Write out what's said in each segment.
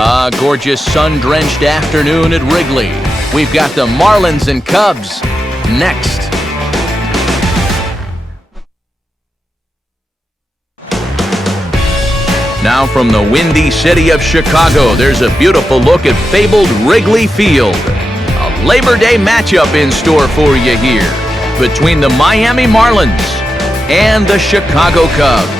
A gorgeous sun-drenched afternoon at Wrigley. We've got the Marlins and Cubs next. Now from the windy city of Chicago, there's a beautiful look at fabled Wrigley Field. A Labor Day matchup in store for you here between the Miami Marlins and the Chicago Cubs.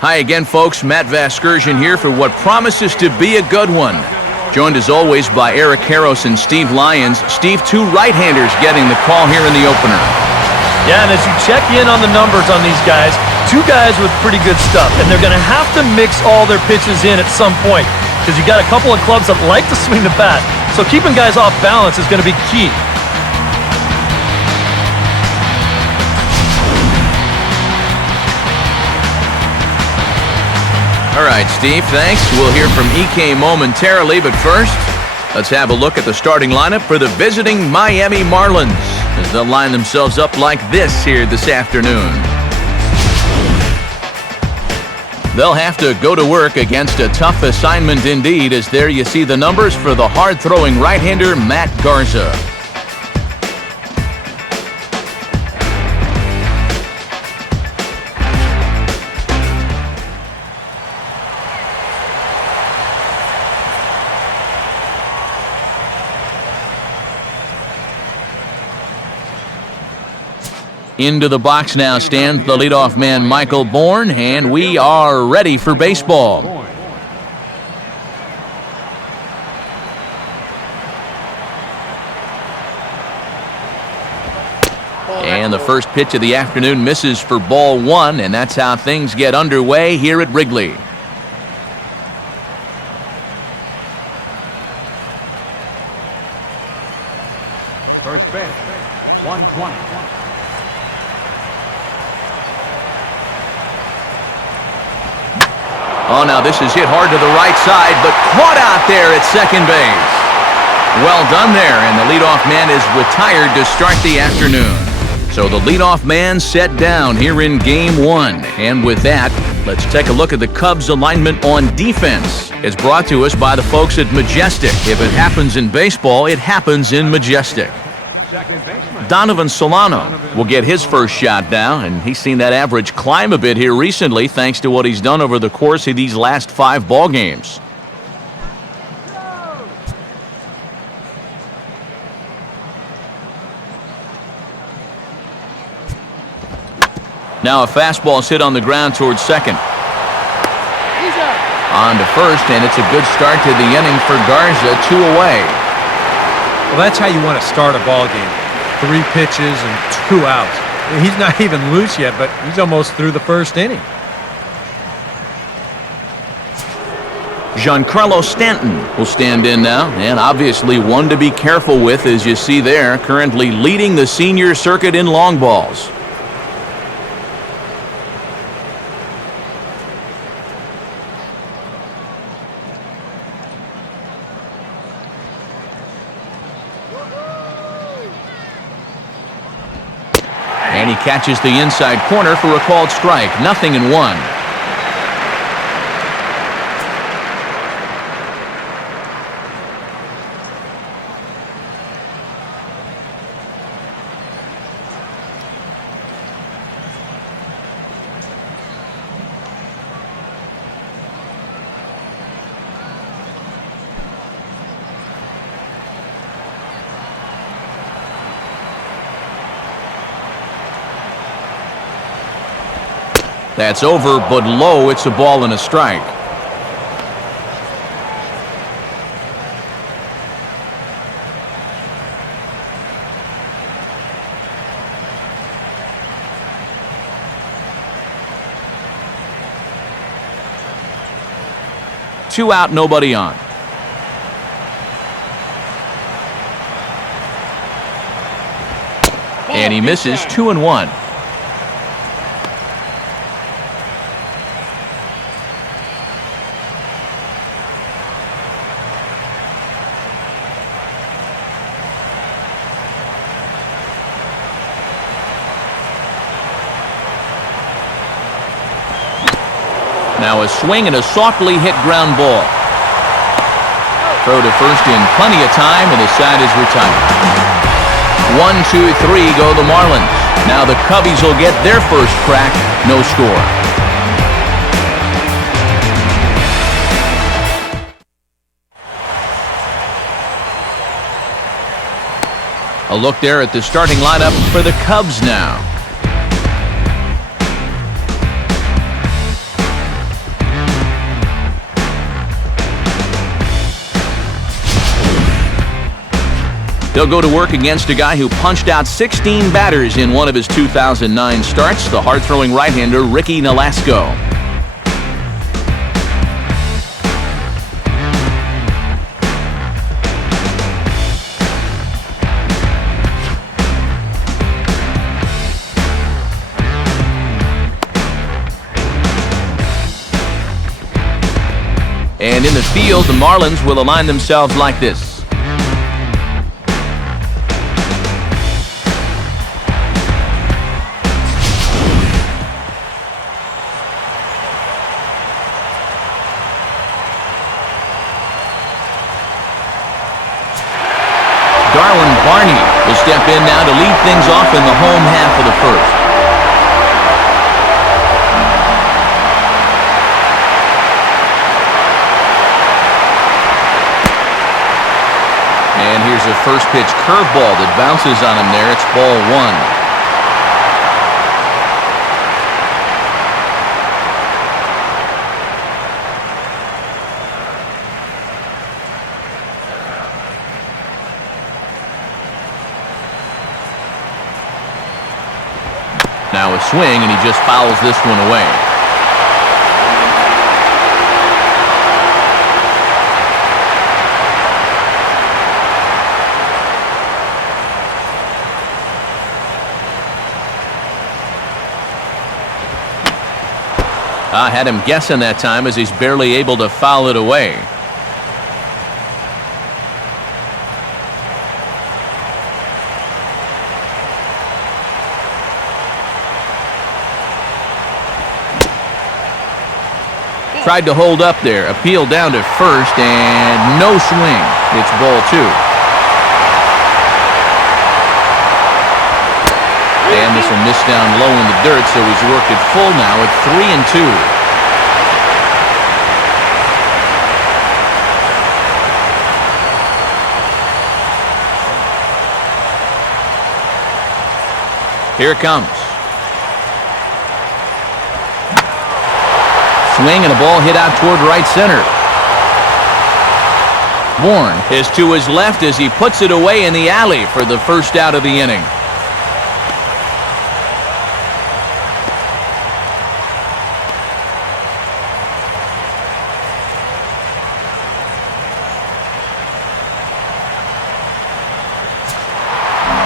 Hi again, folks. Matt Vasgersian here for what promises to be a good one. Joined as always by Eric Harros and Steve Lyons. Steve, two right-handers getting the call here in the opener. Yeah, and as you check in on the numbers on these guys, two guys with pretty good stuff, and they're going to have to mix all their pitches in at some point because you got a couple of clubs that like to swing the bat, so keeping guys off balance is going to be key. All right, Steve, thanks. We'll hear from EK momentarily, but first, let's have a look at the starting lineup for the visiting Miami Marlins as they'll line themselves up like this here this afternoon. They'll have to go to work against a tough assignment indeed, as there you see the numbers for the hard-throwing right-hander Matt Garza. Into the box now stands the leadoff man, Michael Bourne, and we are ready for baseball. And the first pitch of the afternoon misses for ball one, and that's how things get underway here at Wrigley. First pitch, 120. Oh, now this is hit hard to the right side, but caught out there at second base. Well done there, and the leadoff man is retired to start the afternoon. So the leadoff man set down here in Game 1. And with that, let's take a look at the Cubs' alignment on defense. It's brought to us by the folks at Majestic. If it happens in baseball, it happens in Majestic. Donovan Solano will get his first shot now, and he's seen that average climb a bit here recently thanks to what he's done over the course of these last 5 ball games. Now a fastball is hit on the ground towards second. On to first, and it's a good start to the inning for Garza, 2 away. Well, that's how you want to start a ball game. 3 pitches and 2 outs. He's not even loose yet, but he's almost through the first inning. Giancarlo Stanton will stand in now, and obviously one to be careful with, as you see there, currently leading the senior circuit in long balls. And he catches the inside corner for a called strike. 0-1. That's over, but low. It's a ball and a strike. Two out, nobody on. And he misses. 2-1. Now a swing and a softly hit ground ball. Throw to first in plenty of time, and the side is retired. 1-2-3 go the Marlins. Now the Cubbies will get their first crack. No score. A look there at the starting lineup for the Cubs now. They'll go to work against a guy who punched out 16 batters in one of his 2009 starts, the hard-throwing right-hander Ricky Nolasco. And in the field, the Marlins will align themselves like this. Barney will step in now to lead things off in the home half of the first. And here's a first pitch curveball that bounces on him there. It's ball one. Now a swing, and he just fouls this one away. I had him guessing that time as he's barely able to foul it away. Tried to hold up there, appeal down to first, and no swing. It's ball two. And this will miss down low in the dirt, so he's worked it full now at 3-2. Here it comes. Swing and a ball hit out toward right center. Bourne is to his left as he puts it away in the alley for the first out of the inning.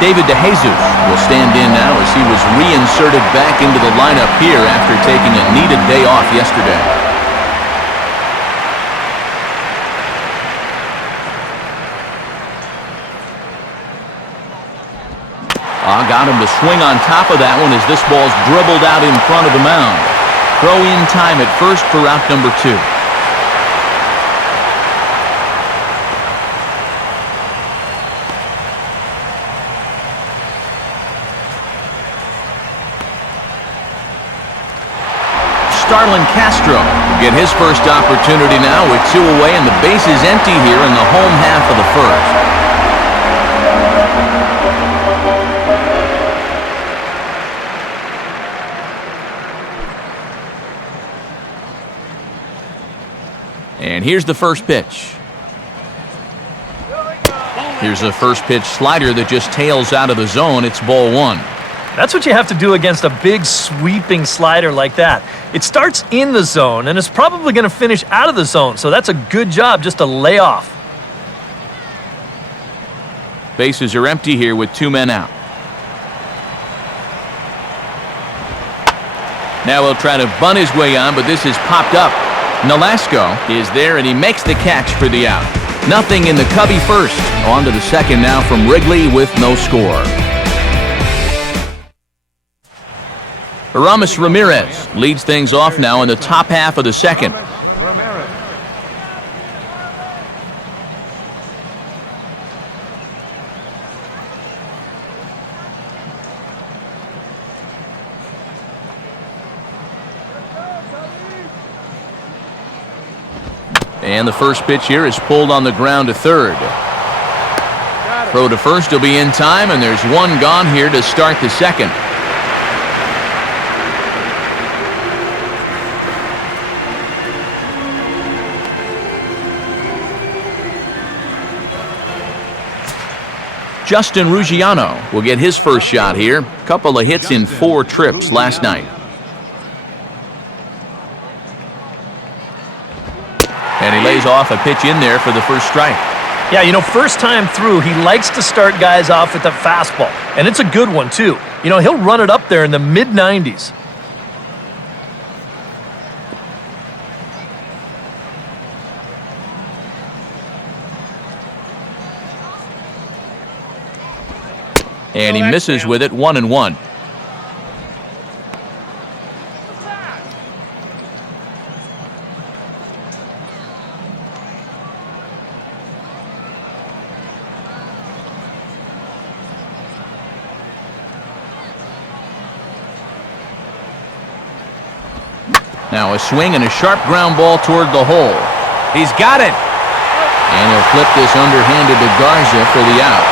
David DeJesus will stand in now as he was reinserted back into the lineup here after taking a needed day off yesterday. Got him to swing on top of that one as this ball's dribbled out in front of the mound. Throw in time at first for out number 2. Starlin Castro will get his first opportunity now with 2 away, and the base is empty here in the home half of the first. And here's the first pitch. Here's a first pitch slider that just tails out of the zone. It's ball 1. That's what you have to do against a big sweeping slider like that. It starts in the zone, and it's probably going to finish out of the zone, so that's a good job just to lay off. Bases are empty here with 2 men out. Now he'll try to bunt his way on, but this has popped up. Nolasco is there, and he makes the catch for the out. Nothing in the Cubby first. On to the second now from Wrigley with no score. Aramis Ramirez leads things off now in the top half of the second. Ramirez. And the first pitch here is pulled on the ground to third. Throw to first will be in time, and there's one gone here to start the second. Justin Ruggiano will get his first shot here. Couple of hits in 4 trips last night. And he lays off a pitch in there for the first strike. Yeah, you know, first time through, he likes to start guys off with the fastball. And it's a good one, too. You know, he'll run it up there in the mid-90s. And he misses with it, 1-1. Now a swing and a sharp ground ball toward the hole. He's got it. And he'll flip this underhanded to Garza for the out.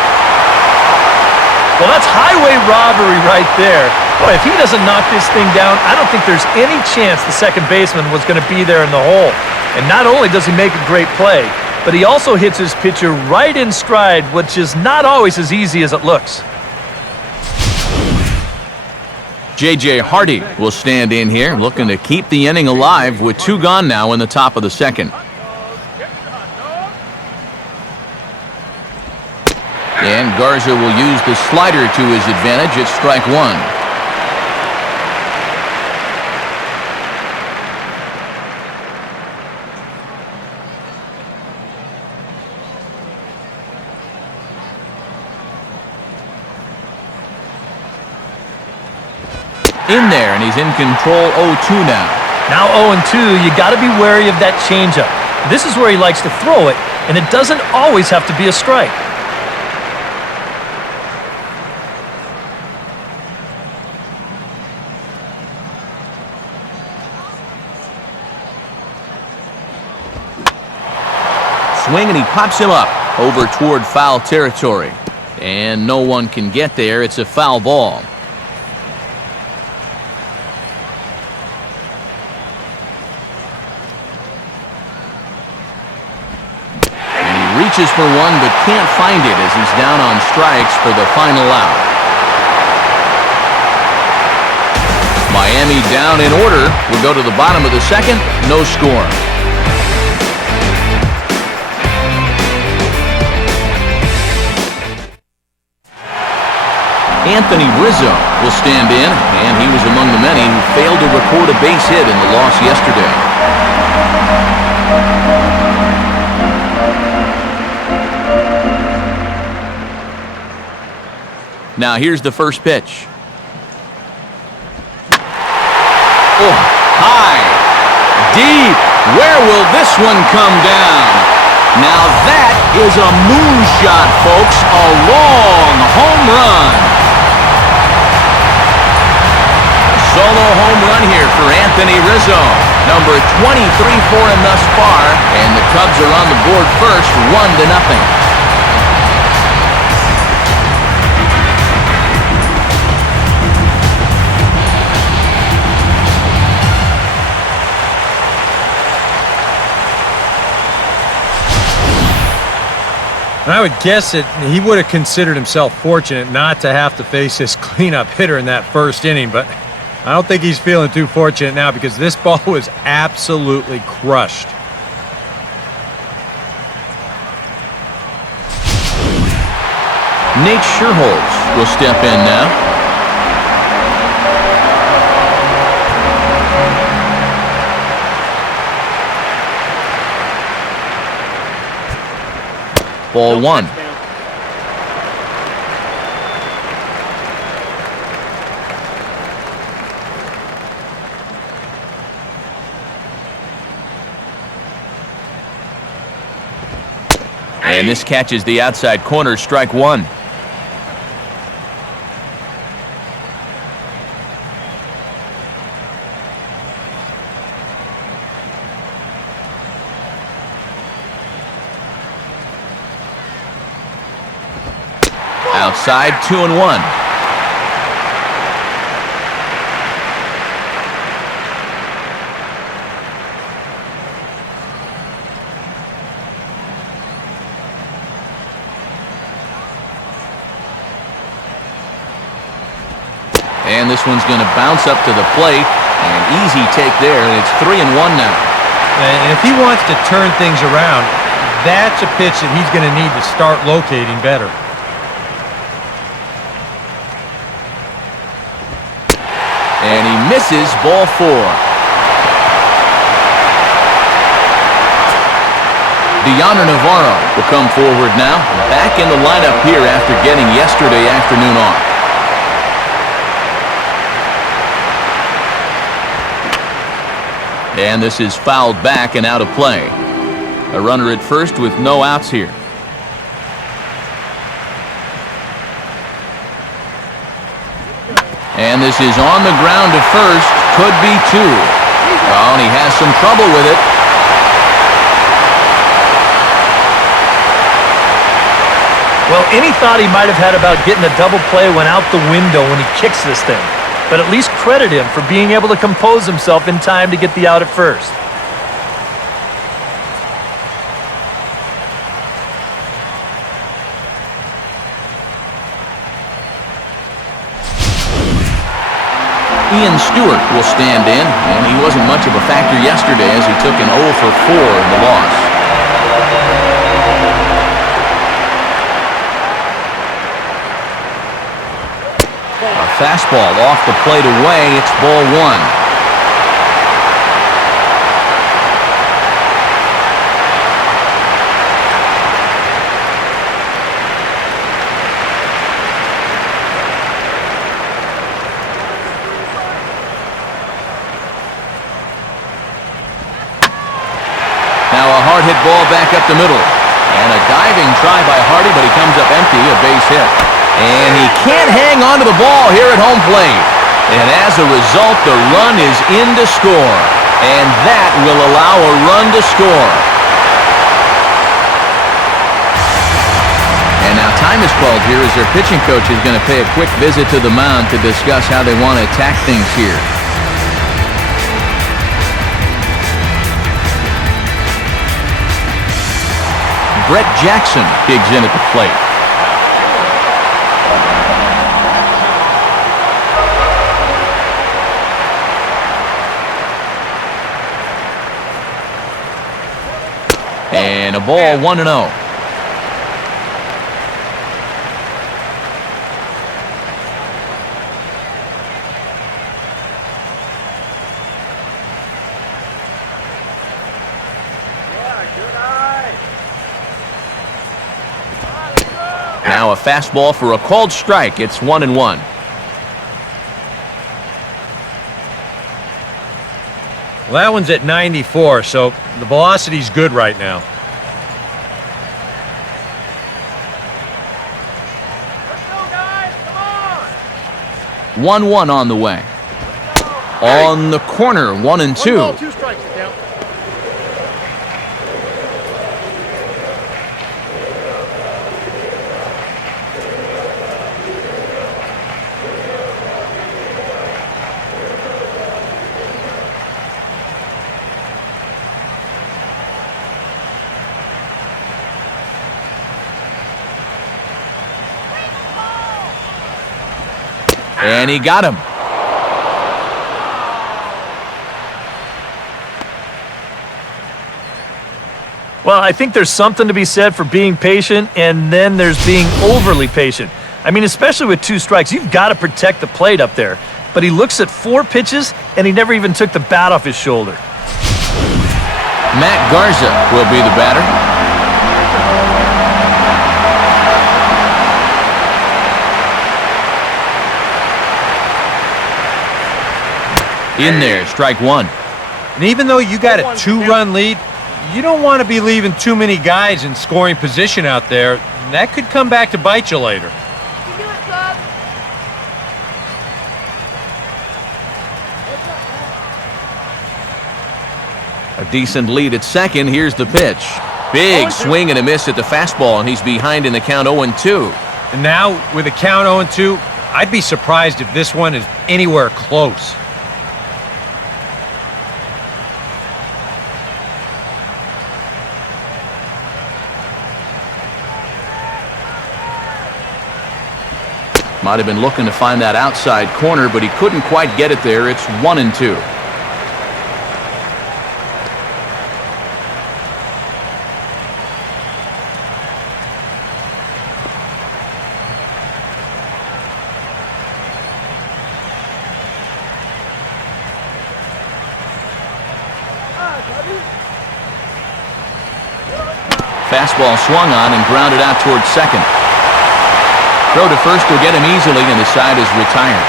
Well, that's highway robbery right there. Boy, if he doesn't knock this thing down, I don't think there's any chance the second baseman was going to be there in the hole. And not only does he make a great play, but he also hits his pitcher right in stride, which is not always as easy as it looks. J.J. Hardy will stand in here, looking to keep the inning alive with 2 gone now in the top of the second. And Garza will use the slider to his advantage at strike 1. In there, and he's in control 0-2 now. Now 0-2, you got to be wary of that changeup. This is where he likes to throw it, and it doesn't always have to be a strike. Swing, and he pops him up over toward foul territory. And no one can get there. It's a foul ball. And he reaches for one but can't find it as he's down on strikes for the final out. Miami down in order. We'll go to the bottom of the second. No score. Anthony Rizzo will stand in, and he was among the many who failed to record a base hit in the loss yesterday. Now here's the first pitch. Oh, high, deep. Where will this one come down? Now that is a moonshot, folks. A long home run. Solo home run here for Anthony Rizzo. Number 23 for him thus far, and the Cubs are on the board first, 1-0. And I would guess that he would have considered himself fortunate not to have to face this cleanup hitter in that first inning, but I don't think he's feeling too fortunate now because this ball was absolutely crushed. Nate Scherholz will step in now. Ball 1. And this catches the outside corner, strike one. Outside, 2-1. And this one's going to bounce up to the plate. An easy take there, and it's 3-1 now. And if he wants to turn things around, that's a pitch that he's going to need to start locating better. And he misses, ball 4. Deanna Navarro will come forward now, back in the lineup here after getting yesterday afternoon off. And this is fouled back and out of play. A runner at first with no outs here. And this is on the ground to first. Could be 2. Oh, and he has some trouble with it. Well, any thought he might have had about getting a double play went out the window when he kicks this thing. But at least credit him for being able to compose himself in time to get the out at first. Ian Stewart will stand in, and he wasn't much of a factor yesterday as he took an 0 for 4 in the loss. A fastball off the plate away. It's ball 1. Hard hit ball back up the middle. And a diving try by Hardy, but he comes up empty, a base hit. And he can't hang on to the ball here at home plate. And as a result, the run is in to score. And that will allow a run to score. And now time is called here as their pitching coach is going to pay a quick visit to the mound to discuss how they want to attack things here. Brett Jackson digs in at the plate. And a ball, 1-0. Now a fastball for a called strike. It's 1-1. Well, that one's at 94, so the velocity's good right now. Let's go, guys! Come on! 1-1 on the way. On the corner, 1-2. 1 ball, 2 strikes. Count. And he got him. Well, I think there's something to be said for being patient, and then there's being overly patient. I mean, especially with 2 strikes, you've got to protect the plate up there. But he looks at 4 pitches, and he never even took the bat off his shoulder. Matt Garza will be the batter. In there, strike 1. And even though you got a 2-run lead, you don't want to be leaving too many guys in scoring position out there. That could come back to bite you later. You do it, Bob. A decent lead at second. Here's the pitch. Big swing and a miss at the fastball, and he's behind in the count 0-2. And now, with a count 0-2, I'd be surprised if this one is anywhere close. Might have been looking to find that outside corner, but he couldn't quite get it there. It's 1-2. Fastball swung on and grounded out towards second. Throw to first will get him easily, and the side is retired.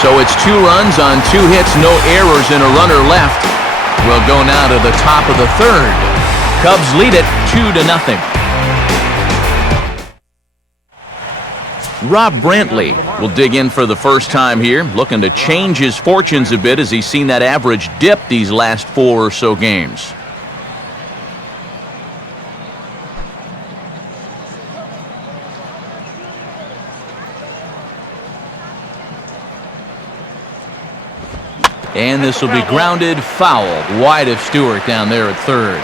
So it's 2 runs on 2 hits, no errors, and a runner left. We'll go now to the top of the third. Cubs lead it 2-0. Rob Brantley will dig in for the first time here, looking to change his fortunes a bit as he's seen that average dip these last 4 or so games. And this will be grounded foul wide of Stewart down there at third.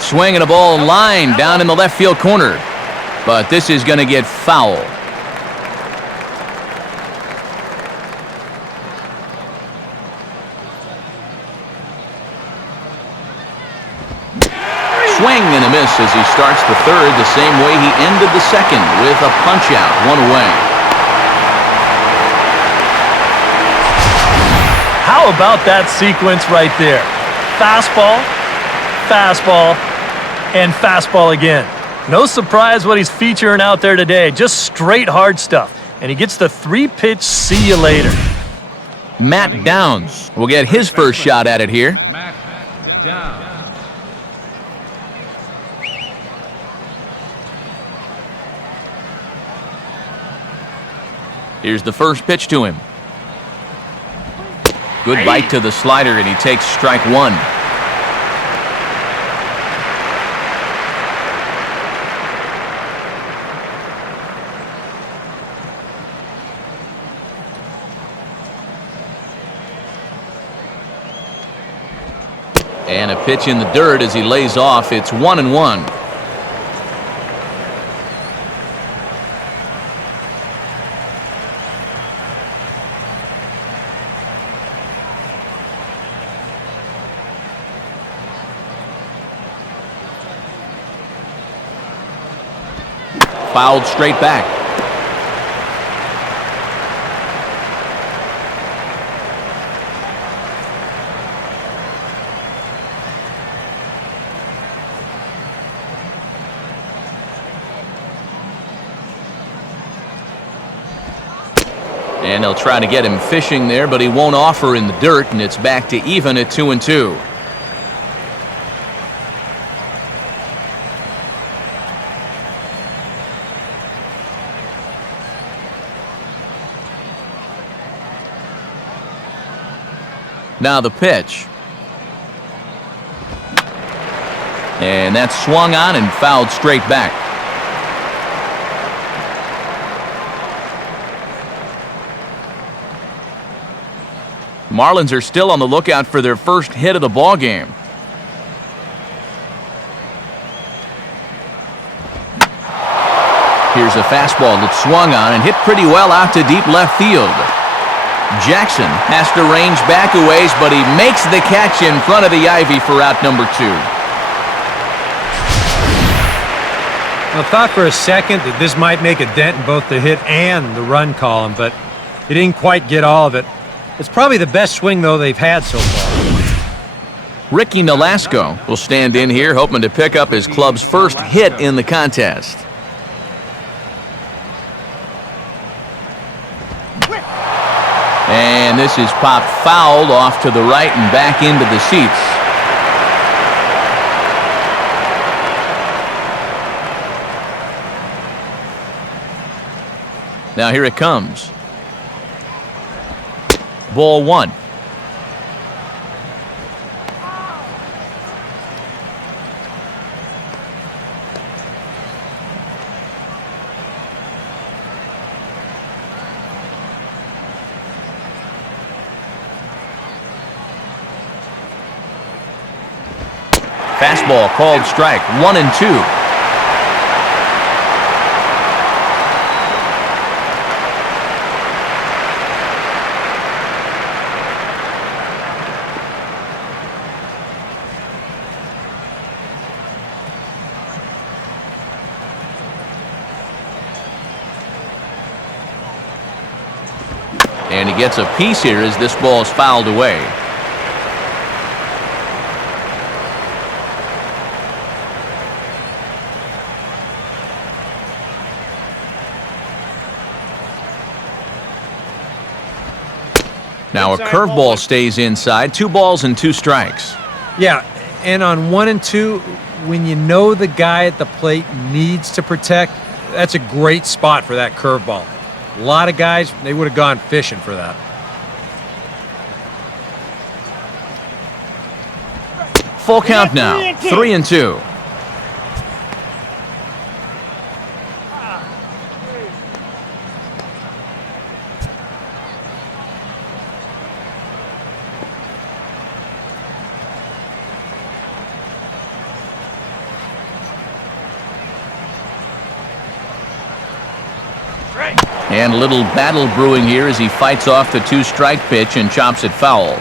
Swinging a ball line down in the left field corner. But this is going to get foul. Swing and a miss as he starts the third the same way he ended the second with a punch-out, 1 away. How about that sequence right there? Fastball, fastball, and fastball again. No surprise what he's featuring out there today. Just straight hard stuff. And he gets the 3-pitch see you later. Matt Downs will get his first shot at it here. Matt Downs. Here's the first pitch to him. Good bite to the slider, and he takes strike 1. And a pitch in the dirt as he lays off. It's 1-1. Fouled straight back. And they'll try to get him fishing there, but he won't offer in the dirt, and it's back to even at 2-2. Now the pitch. And that's swung on and fouled straight back. Marlins are still on the lookout for their first hit of the ball game. Here's a fastball that swung on and hit pretty well out to deep left field. Jackson has to range back a ways, but he makes the catch in front of the ivy for out number 2. I thought for a second that this might make a dent in both the hit and the run column, but he didn't quite get all of it. It's probably the best swing, though, they've had so far. Ricky Nolasco will stand in here hoping to pick up his club's first hit in the contest. And this is popped fouled off to the right and back into the seats. Now here it comes. Ball one. Fastball called strike, 1-2. And he gets a piece here as this ball is fouled away. Now a curveball stays inside. 2 balls and 2 strikes. Yeah, and on 1 and 2, when you know the guy at the plate needs to protect, that's a great spot for that curveball. A lot of guys, they would have gone fishing for that. Full count now, 3-2. And a little battle brewing here as he fights off the 2-strike pitch and chops it foul.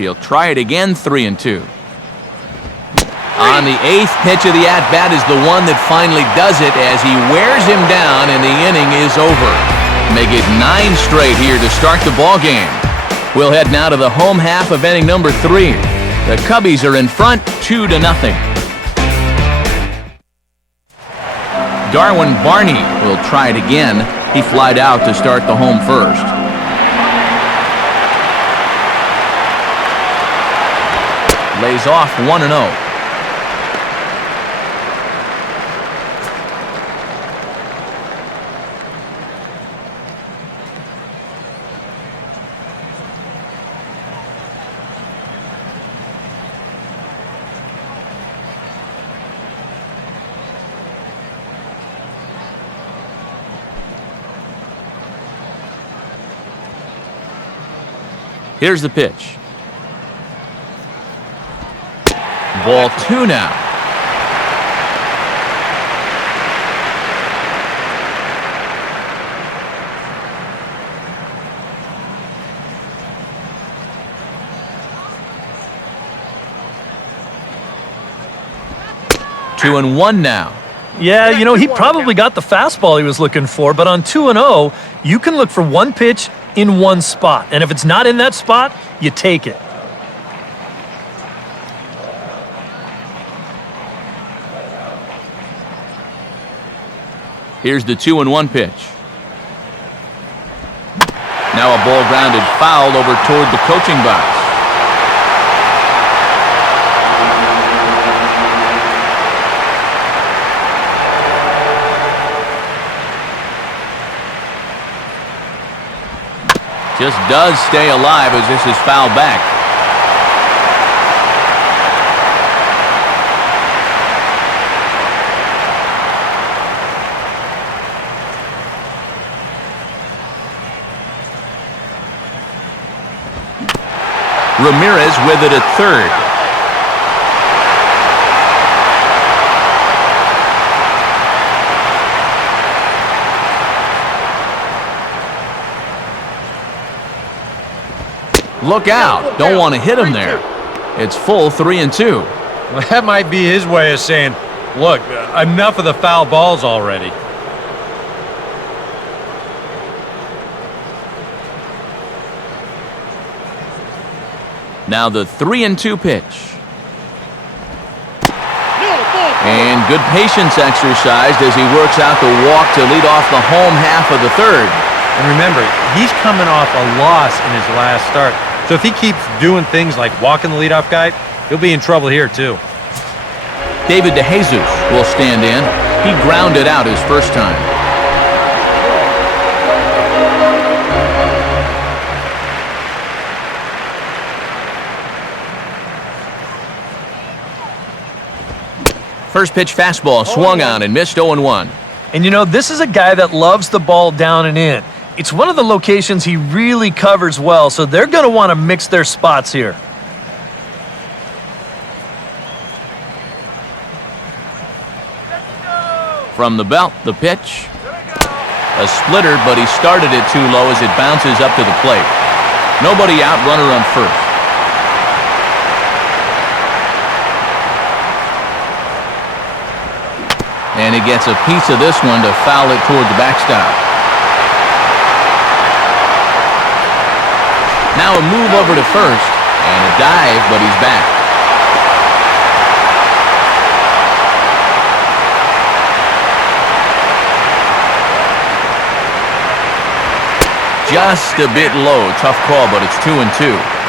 He'll try it again, 3-2. On the 8th pitch of the at-bat is the one that finally does it as he wears him down and the inning is over. Make it 9 straight here to start the ball game. We'll head now to the home half of inning number 3. The Cubbies are in front, 2-0. Darwin Barney will try it again. He flied out to start the home first. Lays off 1-0. Here's the pitch. Ball 2 now. Two and one now. Yeah, you know, he probably got the fastball he was looking for, but on 2-0, you can look for one pitch in one spot. And if it's not in that spot, you take it. Here's the 2-1 pitch. Now a ball grounded foul over toward the coaching box. Just does stay alive as this is fouled back. Ramirez with it at third. Look out. Don't want to hit him there. It's full 3-2. Well, that might be his way of saying, Look, enough of the foul balls already. Now the 3-2 pitch. And good patience exercised as he works out the walk to lead off the home half of the third. And remember, he's coming off a loss in his last start. So if he keeps doing things like walking the leadoff guy, he'll be in trouble here too. David DeJesus will stand in. He grounded out his first time. First pitch fastball swung on and missed 0-1. And you know, this is a guy that loves the ball down and in. It's one of the locations he really covers well, so they're going to want to mix their spots here. From the belt, the pitch. A splitter, but he started it too low as it bounces up to the plate. Nobody out, runner on first. And he gets a piece of this one to foul it toward the backstop. Now a move over to first, and a dive, but he's back. Just a bit low. Tough call, but it's 2-2.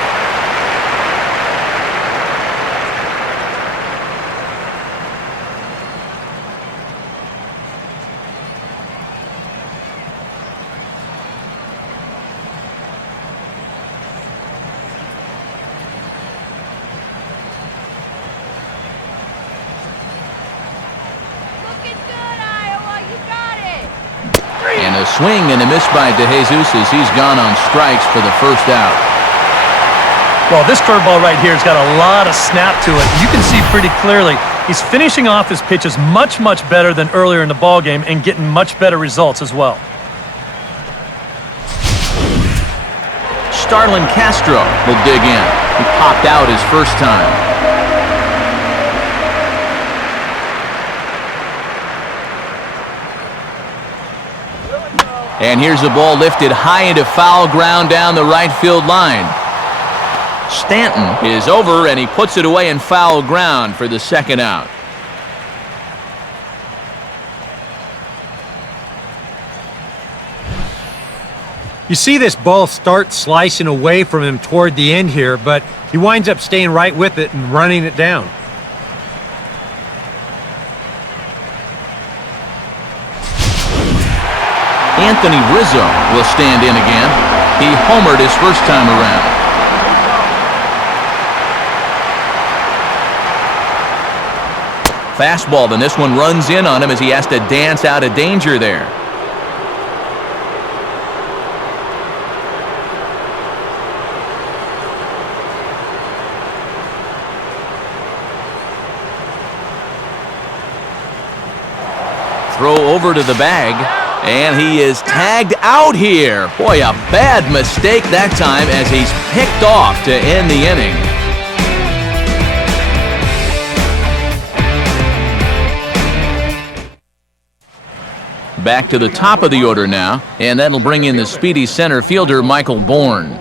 And a swing and a miss by DeJesus as he's gone on strikes for the first out. Well, this curveball right here has got a lot of snap to it. You can see pretty clearly he's finishing off his pitches much, much better than earlier in the ballgame and getting much better results as well. Starlin Castro will dig in. He popped out his first time. And here's the ball lifted high into foul ground down the right field line. Stanton is over, and he puts it away in foul ground for the second out. You see this ball start slicing away from him toward the end here, but he winds up staying right with it and running it down. Anthony Rizzo will stand in again. He homered his first time around. Fastball, then this one runs in on him as he has to dance out of danger there. Throw over to the bag, and he is tagged out here. Boy, a bad mistake that time as he's picked off to end the inning. Back to the top of the order now, and that'll bring in the speedy center fielder, Michael Bourne.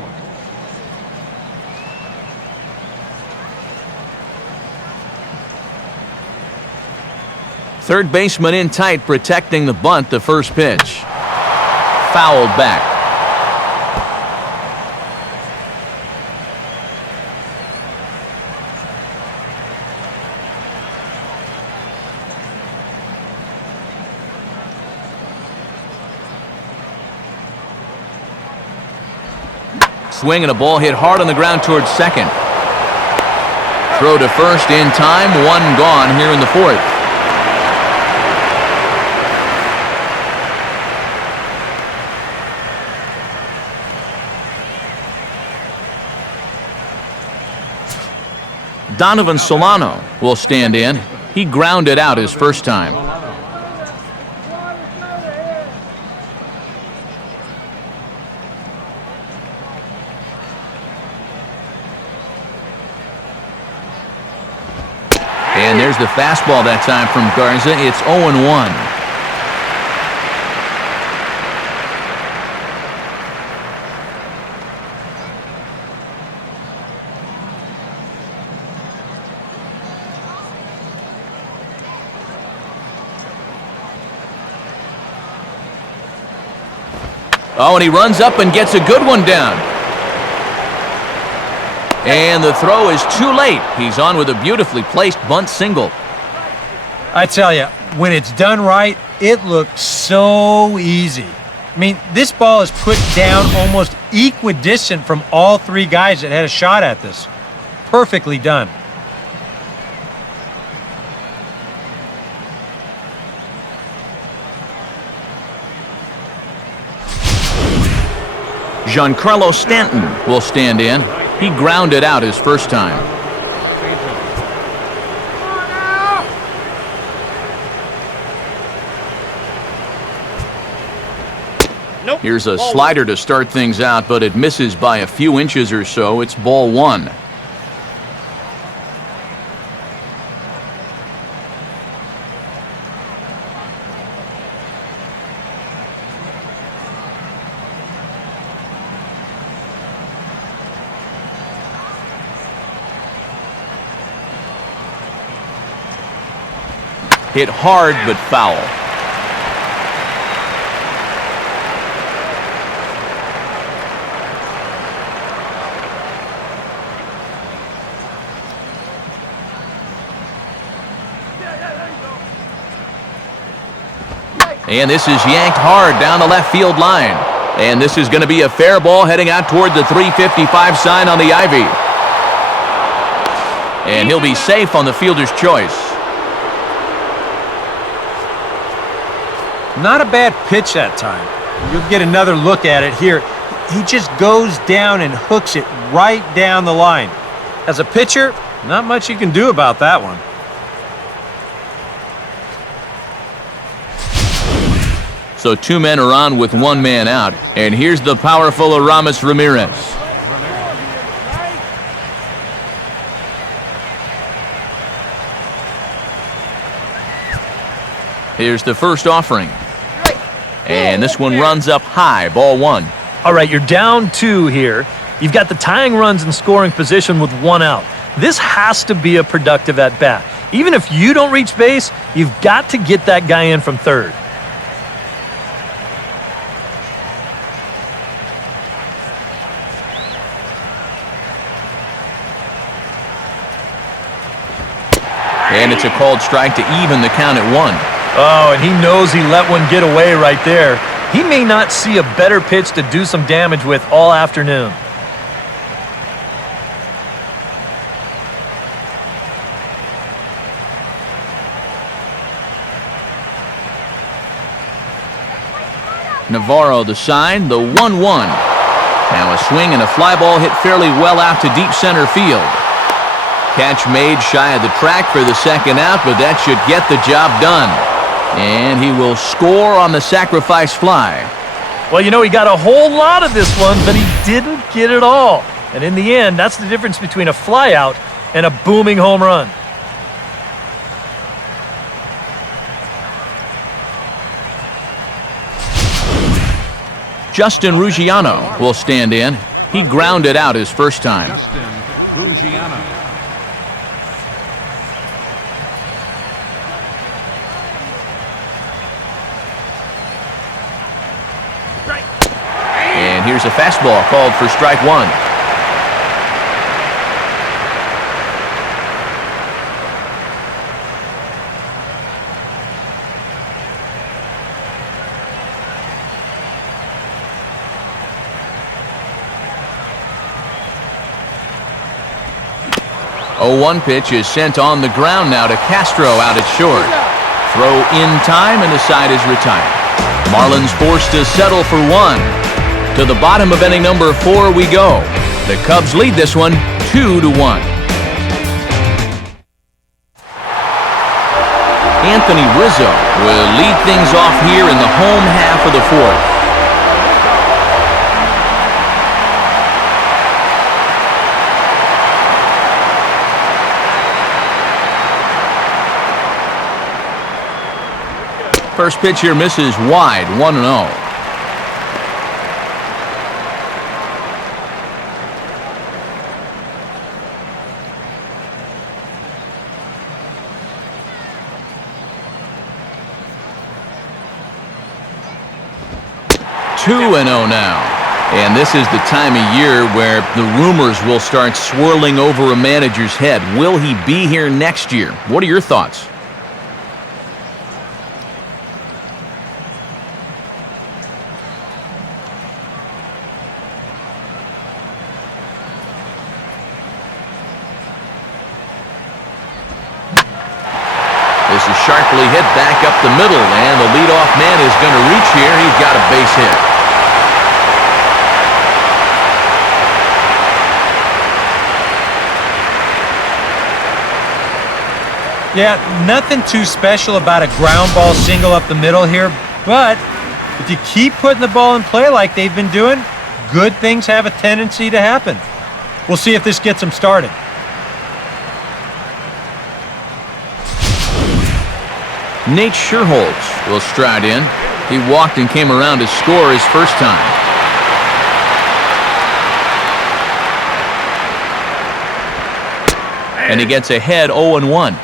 Third baseman in tight, protecting the bunt, the first pitch. Fouled back. Swing and a ball hit hard on the ground towards second. Throw to first in time, one gone here in the fourth. Donovan Solano will stand in. He grounded out his first time. And there's There's the fastball that time from Garza. It's 0-1. Oh, and he runs up and gets a good one down. And the throw is too late. He's on with a beautifully placed bunt single. I tell you, when it's done right, it looks so easy. I mean, this ball is put down almost equidistant from all three guys that had a shot at this. Perfectly done. Giancarlo Stanton will stand in. He grounded out his first time. Nope. Here's a Ball slider to start things out, but it misses by a few inches or so. It's ball one. Hit hard but foul. And this is yanked hard down the left field line. And this is going to be a fair ball heading out toward the 355 sign on the ivy. And he'll be safe on the fielder's choice. Not a bad pitch that time. You'll get another look at it here. He just goes down and hooks it right down the line. As a pitcher, not much you can do about that one. So two men are on with one man out. And here's the powerful Aramis Ramirez. Here's the first offering. And this one runs up high, ball one. All right, you're down 2 here. You've got the tying runs in scoring position with 1 out. This has to be a productive at-bat. Even if you don't reach base, you've got to get that guy in from third. And it's a called strike to even the count at 1. Oh, and he knows he let one get away right there. He may not see a better pitch to do some damage with all afternoon. Navarro the sign, the 1-1. Now a swing and a fly ball hit fairly well out to deep center field. Catch made shy of the track for the second out, but that should get the job done. And he will score on the sacrifice fly. Well, you know, he got a whole lot of this one, but he didn't get it all. And in the end, that's the difference between a flyout and a booming home run. Justin Ruggiano will stand in. He grounded out his first time. Justin Ruggiano. And here's a fastball called for strike 1. Oh, 1 pitch is sent on the ground now to Castro out at short. Throw in time and the side is retired. Marlins forced to settle for 1. To the bottom of inning number 4 we go. The Cubs lead this one 2-1. Anthony Rizzo will lead things off here in the home half of the 4th. First pitch here misses wide, 1-0. Two and 0 now. And this is the time of year where the rumors will start swirling over a manager's head. Will he be here next year? What are your thoughts? This is sharply hit back up the middle, and the leadoff man is going to reach here. He's got a base hit. Yeah, nothing too special about a ground ball single up the middle here, but if you keep putting the ball in play like they've been doing, good things have a tendency to happen. We'll see if this gets them started. Nate Scherholz will stride in. He walked and came around to score his first time. And he gets ahead 0-1.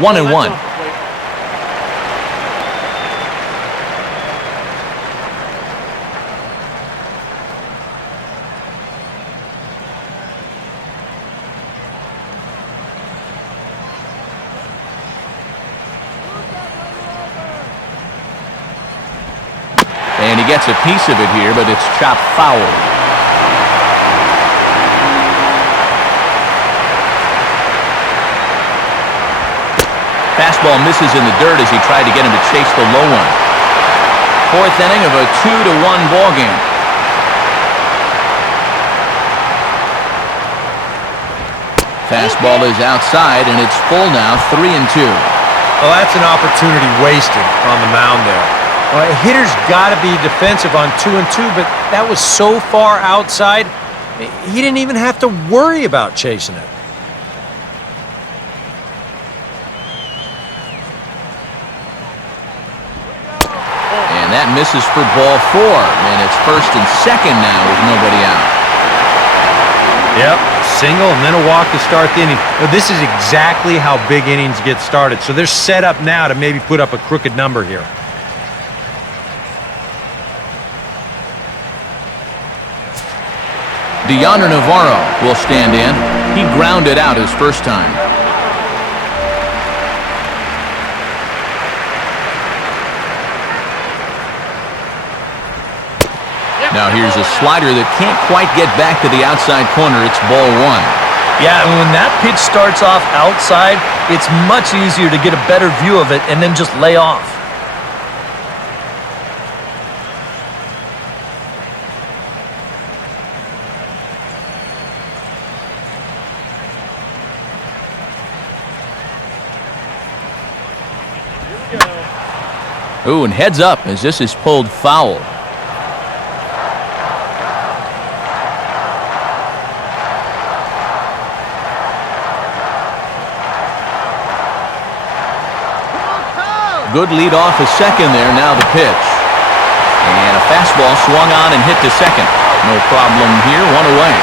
One and one. And he gets a piece of it here, but it's chopped foul. Fastball misses in the dirt as he tried to get him to chase the low one. Fourth inning of a 2-1 ball game. Fastball is outside, and it's full now, 3-2. Well, that's an opportunity wasted on the mound there. A hitter's got to be defensive on 2-2, but that was so far outside, he didn't even have to worry about chasing it. And that misses for ball 4, and it's first and second now with nobody out. Yep, single and then a walk to start the inning. Well, this is exactly how big innings get started, so they're set up now to maybe put up a crooked number here. Deoner Navarro will stand in. He grounded out his first time. Now here's a slider that can't quite get back to the outside corner. It's ball 1. Yeah, and when that pitch starts off outside, it's much easier to get a better view of it and then just lay off. Ooh, and heads up as this is pulled foul. Good lead off a second there. Now the pitch. And a fastball swung on and hit to second. No problem here. One away.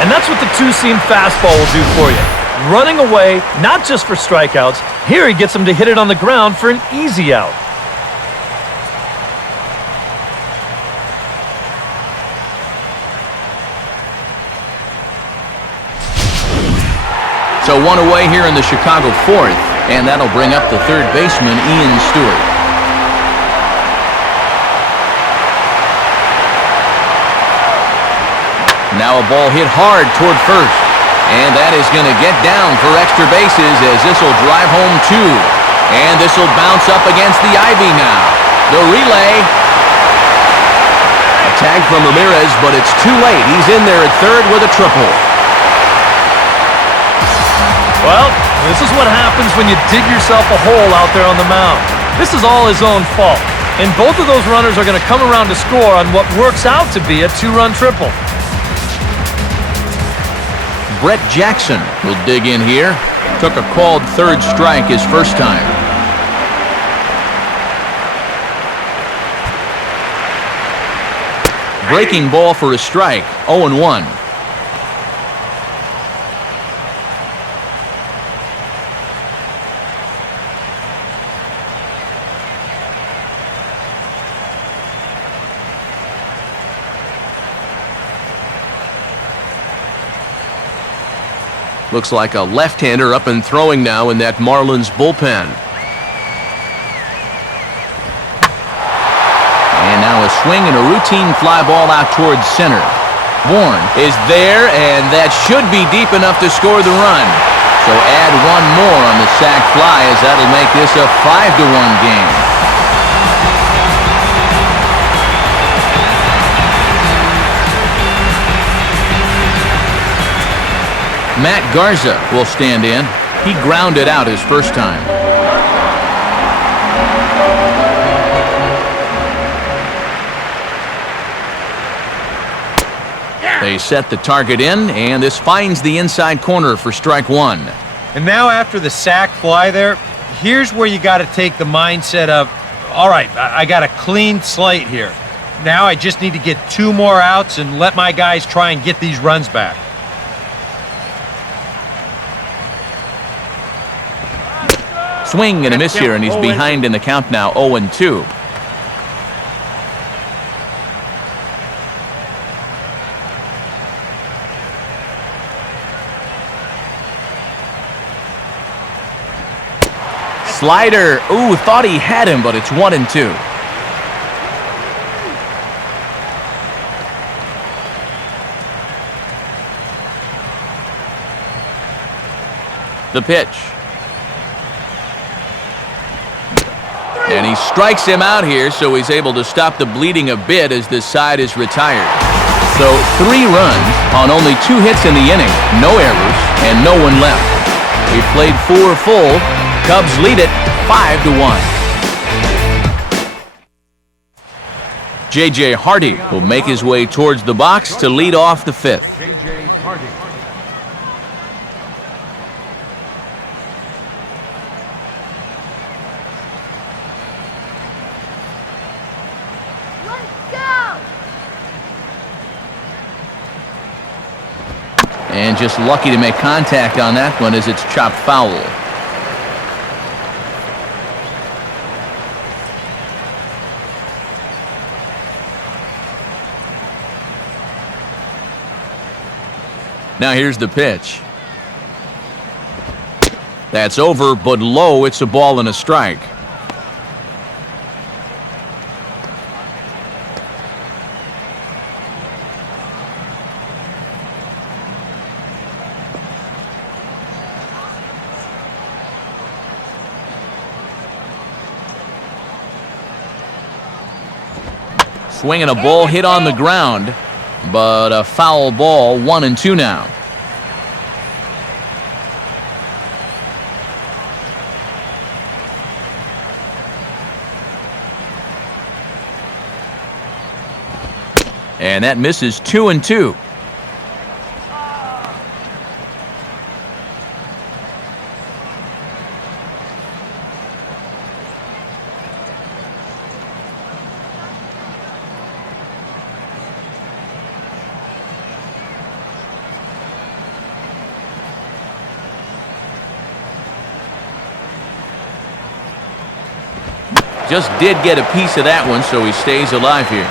And that's what the two-seam fastball will do for you. Running away, not just for strikeouts. Here he gets him to hit it on the ground for an easy out. So one away here in the Chicago fourth, and that'll bring up the third baseman, Ian Stewart. Now a ball hit hard toward first, and that is going to get down for extra bases as this will drive home 2. And this will bounce up against the ivy now. The relay. A tag from Ramirez, but it's too late. He's in there at third with a triple. Well, this is what happens when you dig yourself a hole out there on the mound. This is all his own fault. And both of those runners are going to come around to score on what works out to be a two-run triple. Brett Jackson will dig in here. Took a called third strike his first time. Breaking ball for a strike, 0-1. Looks like a left-hander up and throwing now in that Marlins bullpen. And now a swing and a routine fly ball out towards center. Bourne is there, and that should be deep enough to score the run. So add one more on the sac fly, as that'll make this a 5-1 game. Matt Garza will stand in. He grounded out his first time. They set the target in, and this finds the inside corner for strike one. And now after the sac fly there, here's where you got to take the mindset of, all right, I got a clean slate here. Now I just need to get 2 more outs and let my guys try and get these runs back. Swing and a miss here, and he's behind in the count now, 0-2. Slider. Ooh, thought he had him, but it's 1-2. The pitch. And he strikes him out here, so he's able to stop the bleeding a bit as this side is retired. So 3 runs on only 2 hits in the inning, no errors, and no one left. He played 4 full. Cubs lead it 5-1. J.J. Hardy will make his way towards the box to lead off the 5th. J.J. Hardy. And just lucky to make contact on that one as it's chopped foul. Now here's the pitch. That's over, but low. It's a ball and a strike. Swinging a ball hit on the ground, but a foul ball, 1-2 now. And that misses 2-2. Just did get a piece of that one, so he stays alive here.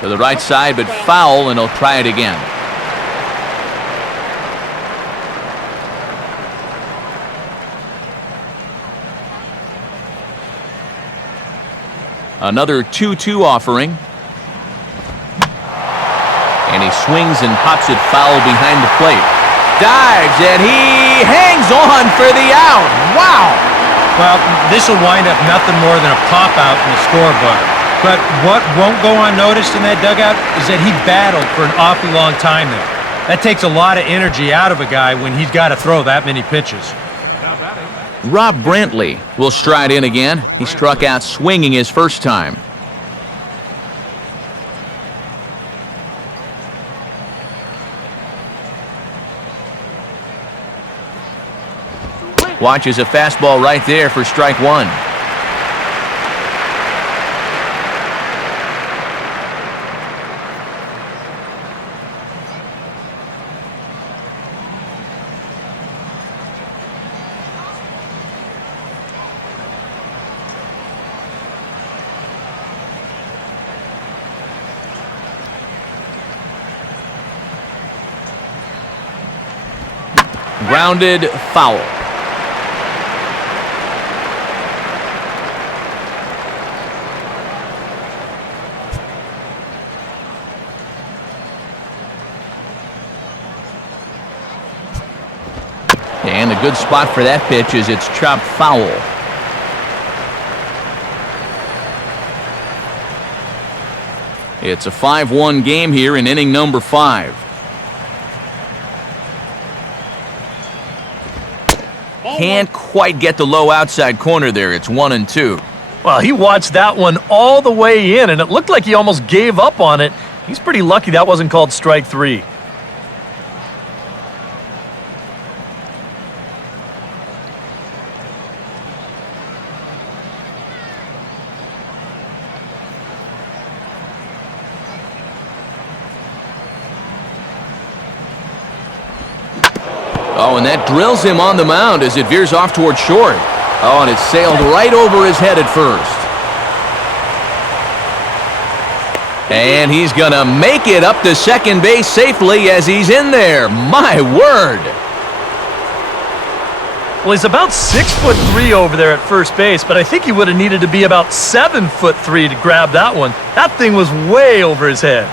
To the right side, but foul, and he'll try it again. Another 2-2 offering. And he swings and pops it foul behind the plate. Dives, and he hangs on for the out. Wow! Well, this will wind up nothing more than a pop-out in the scorebook. But what won't go unnoticed in that dugout is that he battled for an awfully long time there. That takes a lot of energy out of a guy when he's got to throw that many pitches. Now batting. Rob Brantley will stride in again. He struck out swinging his first time. Watches a fastball right there for strike one. Grounded foul. And a good spot for that pitch is it's chopped foul. It's a 5-1 game here in inning number 5. Can't quite get the low outside corner there. It's 1-2. Well, he watched that one all the way in, and it looked like he almost gave up on it. He's pretty lucky that wasn't called strike 3. Oh, and that drills him on the mound as it veers off toward short. Oh, and it sailed right over his head at first. And he's going to make it up to second base safely as he's in there. My word. Well, he's about 6'3" over there at first base, but I think he would have needed to be about 7'3" to grab that one. That thing was way over his head.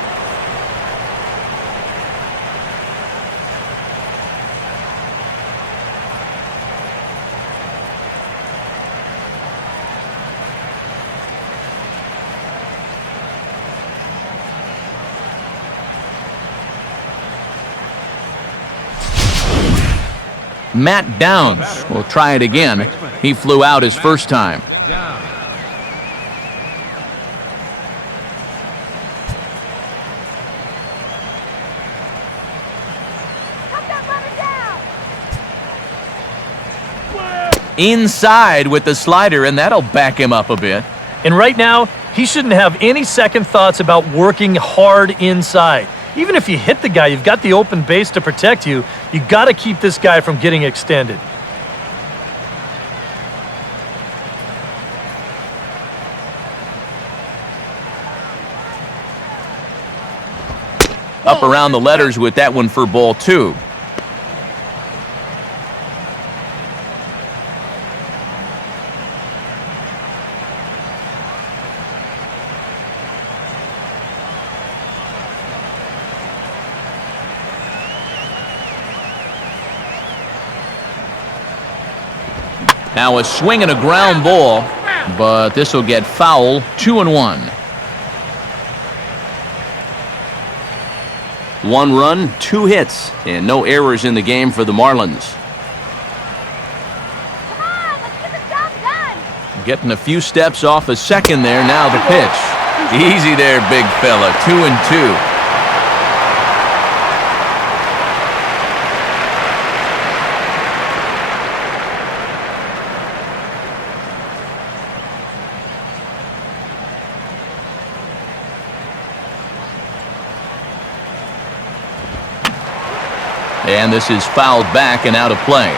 Matt Downs will try it again. He flew out his first time. Down. Inside with the slider, and that'll back him up a bit. And right now, he shouldn't have any second thoughts about working hard inside. Even if you hit the guy, you've got the open base to protect you. You got to keep this guy from getting extended. Up around the letters with that one for ball 2. Now a swing and a ground ball, but this will get foul. 2-1. 1 run, 2 hits, and no errors in the game for the Marlins. Come on, let's get the job done. Getting a few steps off a second there. Now the pitch. Easy there, big fella. 2-2. And this is fouled back and out of play.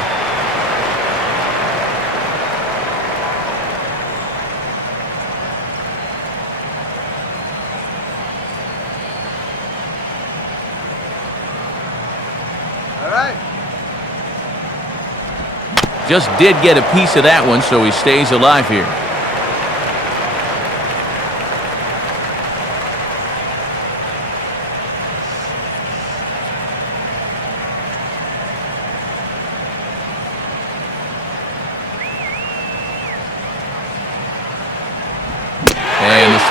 All right. Just did get a piece of that one, so he stays alive here.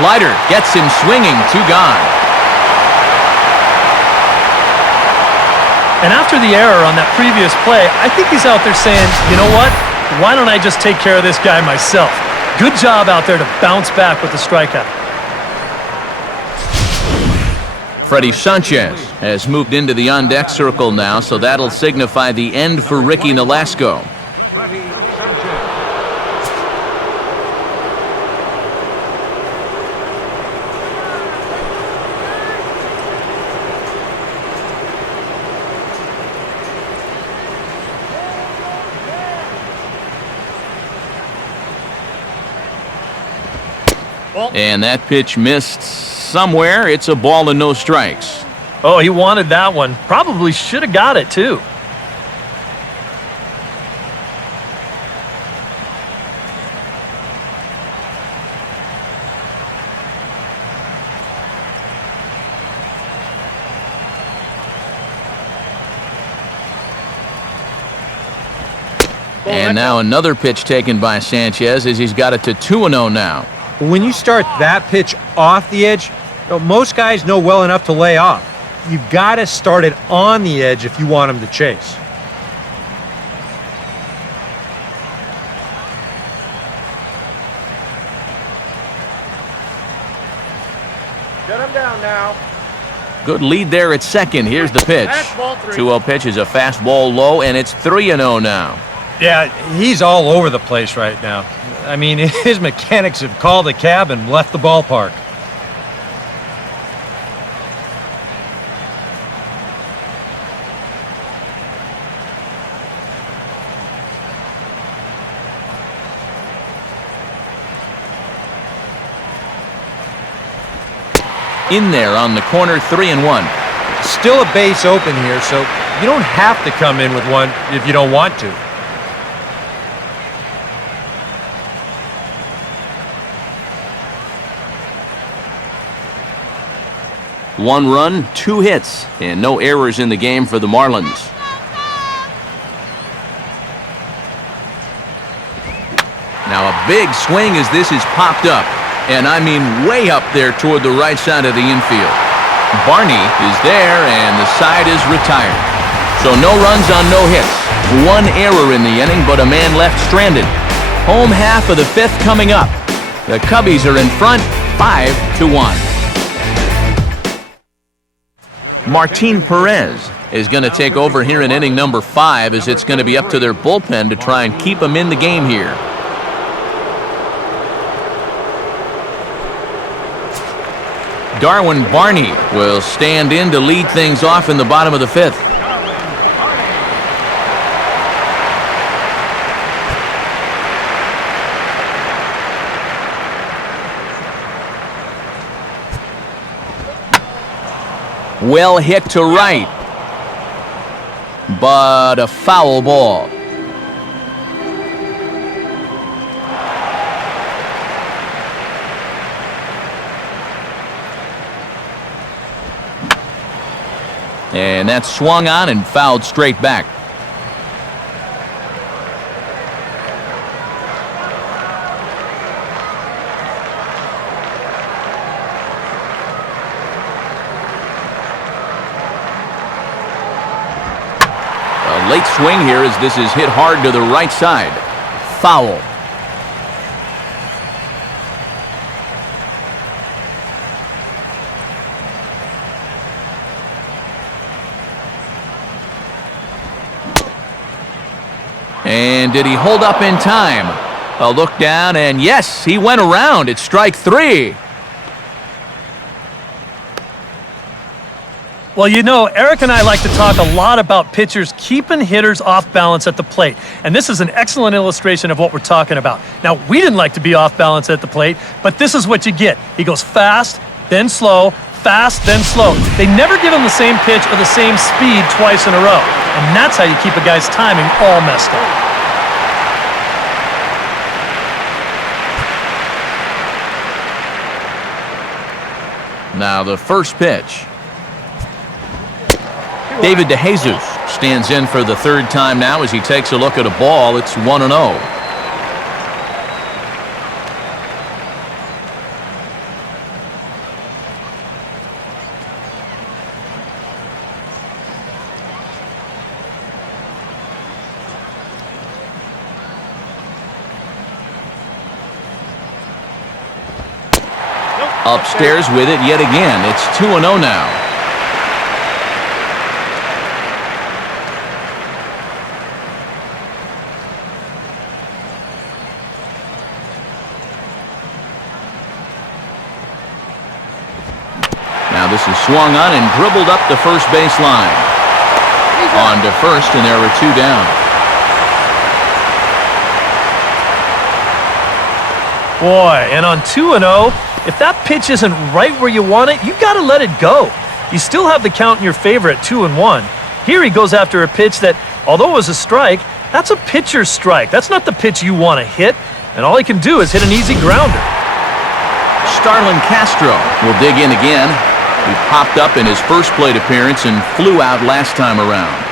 slider gets him swinging, 2 gone. And after the error on that previous play, I think he's out there saying, you know what? Why don't I just take care of this guy myself? Good job out there to bounce back with the strikeout. Freddie Sanchez has moved into the on-deck circle now, so that'll signify the end for Ricky Nolasco. Freddie Sanchez. And that pitch missed somewhere. It's a ball and no strikes. Oh, he wanted that one. Probably should have got it, too. And now another pitch taken by Sanchez as he's got it to 2-0 now. When you start that pitch off the edge, most guys know well enough to lay off. You've got to start it on the edge if you want him to chase. Shut him down now. Good lead there at second. Here's the pitch. Fastball 3. 2-0 pitch is a fastball low, and it's 3-0 now. Yeah, he's all over the place right now. I mean, his mechanics have called a cab and left the ballpark. In there on the corner, 3-1. Still a base open here, so you don't have to come in with one if you don't want to. One run, 2 hits, and no errors in the game for the Marlins. Now a big swing as this is popped up, and I mean way up there toward the right side of the infield. Barney is there, and the side is retired. So no runs on no hits. 1 error in the inning, but a man left stranded. Home half of the 5th coming up. The Cubbies are in front, 5-1. Martin Perez is going to take over here in inning number 5 as it's going to be up to their bullpen to try and keep them in the game here. Darwin Barney will stand in to lead things off in the bottom of the 5th. Well hit to right, but a foul ball. And that's swung on and fouled straight back. A late swing here as this is hit hard to the right side. Foul. And did he hold up in time? A look down, and yes, he went around. It's strike 3. Well, you know, Eric and I like to talk a lot about pitchers keeping hitters off balance at the plate. And this is an excellent illustration of what we're talking about. Now, we didn't like to be off balance at the plate, but this is what you get. He goes fast, then slow, fast, then slow. They never give him the same pitch or the same speed twice in a row. And that's how you keep a guy's timing all messed up. Now the first pitch. David DeJesus stands in for the 3rd time now as he takes a look at a ball. It's 1-0. Upstairs with it yet again. It's 2-0 now. Now this is swung on and dribbled up the first base line. On to first, and there were 2 down. Boy, and on 2-0, if that pitch isn't right where you want it, you got to let it go. You still have the count in your favor at 2-1. Here he goes after a pitch that, although it was a strike, that's a pitcher's strike. That's not the pitch you want to hit, and all he can do is hit an easy grounder. Starlin Castro will dig in again. He popped up in his first plate appearance and flew out last time around.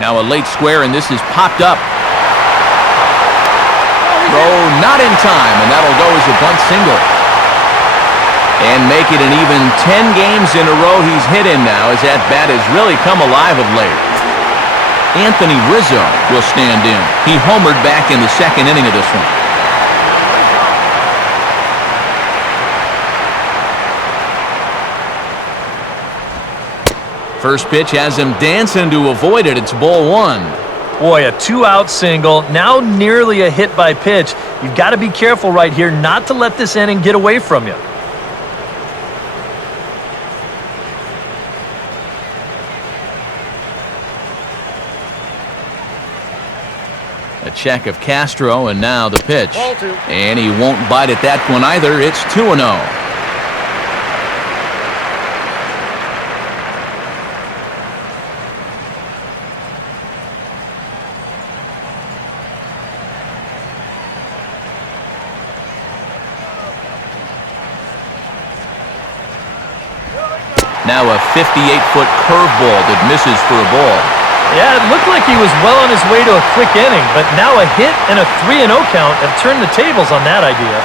Now a late square, and this is popped up. Throw not in time, and that'll go as a bunt single. And make it an even 10 games in a row he's hit in now, as that bat has really come alive of late. Anthony Rizzo will stand in. He homered back in the second inning of this one. First pitch has him dancing to avoid it. It's ball 1. Boy, a 2-out single, now nearly a hit by pitch. You've got to be careful right here not to let this inning get away from you. A check of Castro, and now the pitch. And he won't bite at that one either. It's 2-0. Now a 58-foot curveball that misses for a ball. Yeah, it looked like he was well on his way to a quick inning, but now a hit and a 3-0 count have turned the tables on that idea.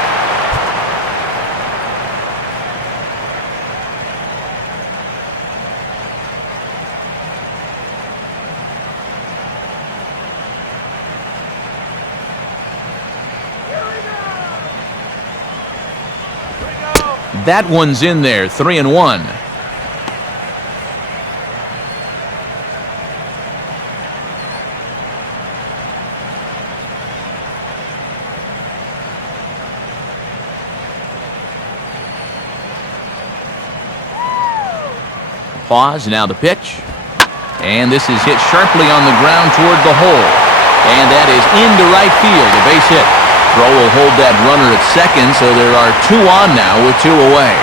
That one's in there, 3-1. Pause, now the pitch. And this is hit sharply on the ground toward the hole. And that is into right field, a base hit. Throw will hold that runner at second, so there are 2 on now with 2 away.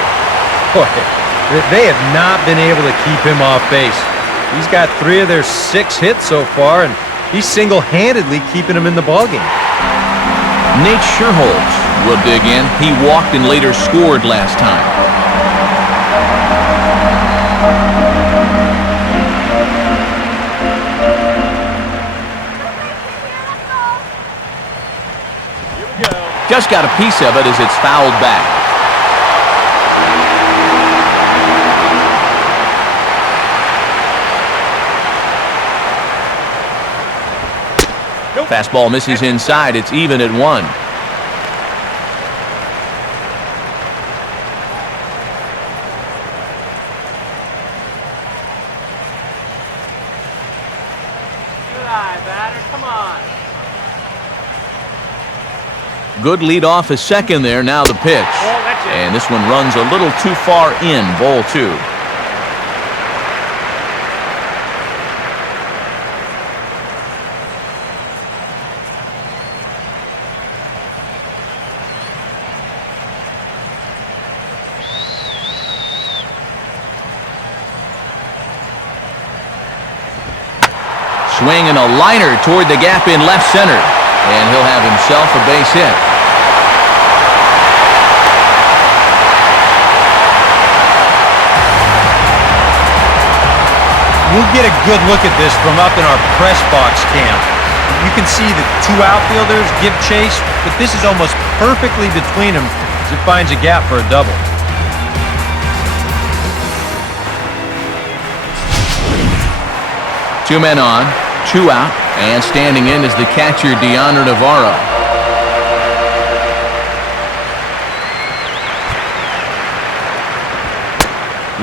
Boy, they have not been able to keep him off base. He's got 3 of their 6 hits so far, and he's single-handedly keeping them in the ballgame. Nate Scherholz will dig in. He walked and later scored last time. Just got a piece of it as it's fouled back. Fastball misses inside. It's even at 1. Good eye, batter. Come on. Good lead off a second there. Now the pitch. And this one runs a little too far in. Ball 2. Swinging a liner toward the gap in left center. And he'll have himself a base hit. We'll get a good look at this from up in our press box cam. You can see the 2 outfielders give chase, but this is almost perfectly between them as it finds a gap for a double. Two men on. 2 out, and standing in is the catcher, Deandre Navarro.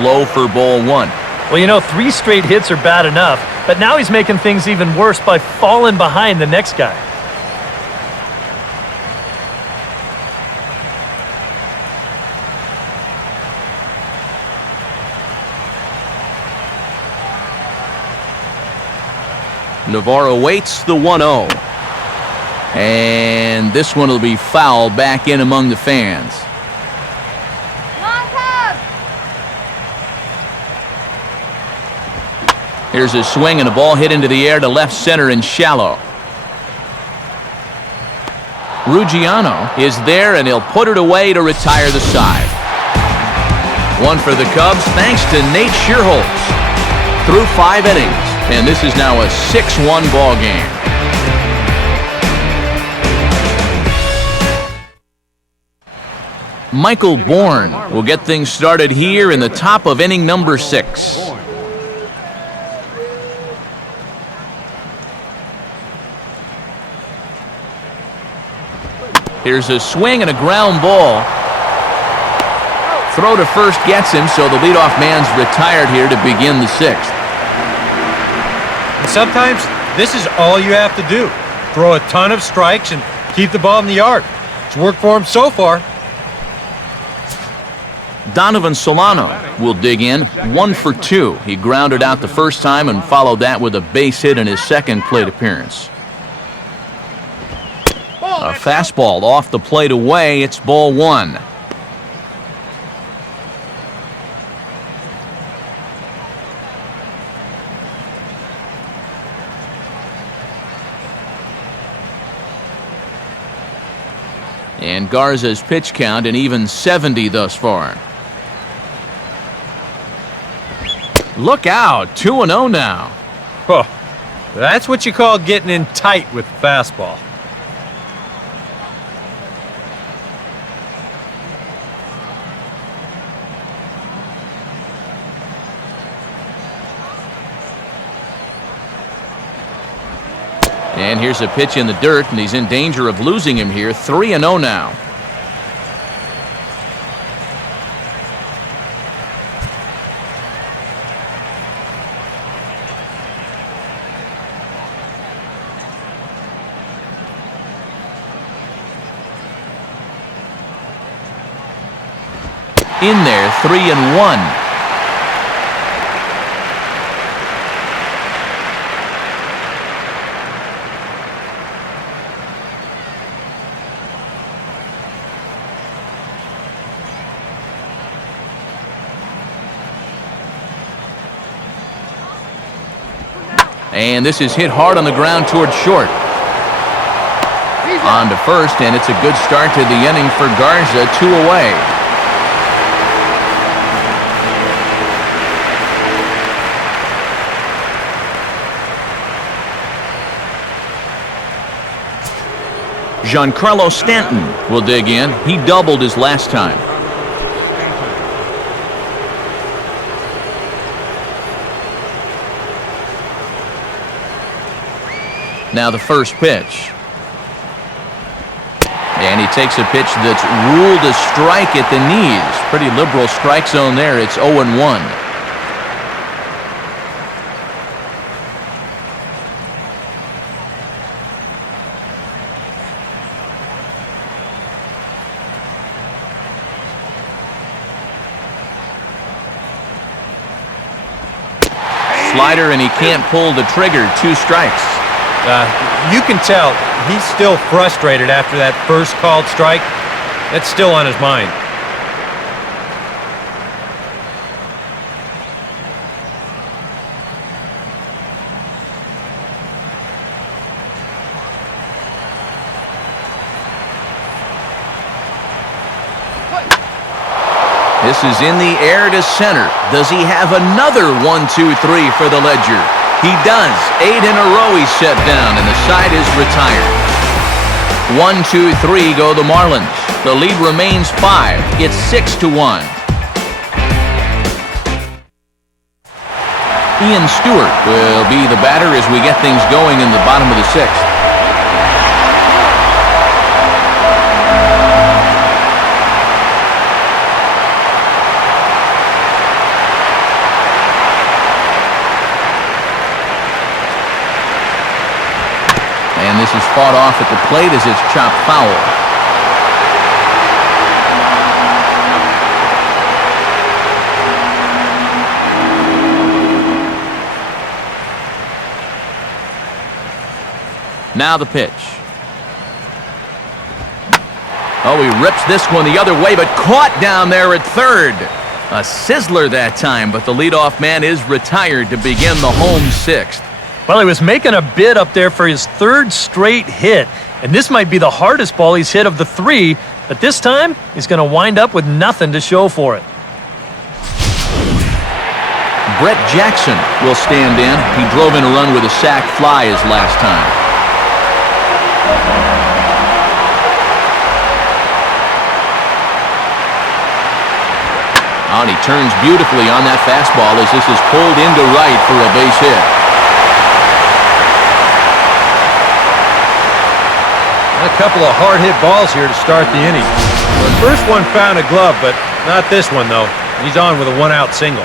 Low for ball 1. Well, you know, 3 straight hits are bad enough, but now he's making things even worse by falling behind the next guy. Navarro waits the 1-0. And this one will be fouled back in among the fans. Here's a swing and a ball hit into the air to left center and shallow. Ruggiano is there, and he'll put it away to retire the side. 1 for the Cubs thanks to Nate Schierholtz. Through 5 innings, and this is now a 6-1 ball game. Michael Bourne will get things started here in the top of inning number 6. Here's a swing and a ground ball. Throw to first gets him, so the leadoff man's retired here to begin the 6th. And sometimes this is all you have to do. Throw a ton of strikes and keep the ball in the yard. It's worked for him so far. Donovan Solano will dig in, 1 for 2. He grounded out the first time and followed that with a base hit in his second plate appearance. A fastball off the plate away. It's ball 1. And Garza's pitch count an even 70 thus far. Look out, 2-0 now. Oh, that's what you call getting in tight with the fastball. And here's a pitch in the dirt, and he's in danger of losing him here. 3-0 now. In there, 3-1. And this is hit hard on the ground toward short. On to first, and it's a good start to the inning for Garza. 2 away. Giancarlo Stanton will dig in. He doubled his last time. Now the first pitch. And he takes a pitch that's ruled a strike at the knees. Pretty liberal strike zone there. It's 0-1. Slider, and he can't pull the trigger. 2 strikes. You can tell he's still frustrated after that first called strike. That's still on his mind. This is in the air to center. Does he have another 1-2-3 for the Ledger? He does. 8 in a row he's set down, and the side is retired. 1-2-3 go the Marlins. The lead remains 5. It's 6-1. Ian Stewart will be the batter as we get things going in the bottom of the sixth. And this is fought off at the plate as it's chopped foul. Now the pitch. Oh, he rips this one the other way, but caught down there at third. A sizzler that time, but the leadoff man is retired to begin the home sixth. Well, he was making a bid up there for his third straight hit, and this might be the hardest ball he's hit of the three, but this time he's going to wind up with nothing to show for it. Brett Jackson will stand in. He drove in a run with a sac fly his last time. Oh, and he turns beautifully on that fastball as this is pulled into right for a base hit. A couple of hard-hit balls here to start the inning. The first one found a glove, but not this one, though. He's on with a one-out single.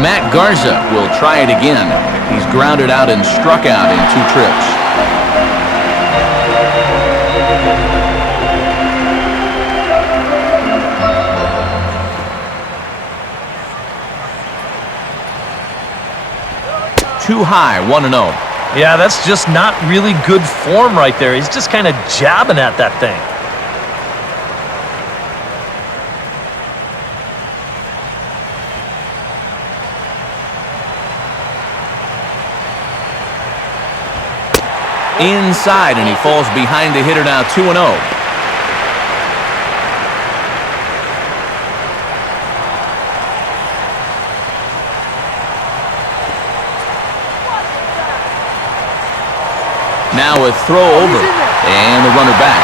Matt Garza will try it again. He's grounded out and struck out in 2 trips. Too high, 1-0. Yeah, that's just not really good form right there. He's just kind of jabbing at that thing. Inside, and he falls behind the hitter now, 2-0. Now a throw over, and the runner back.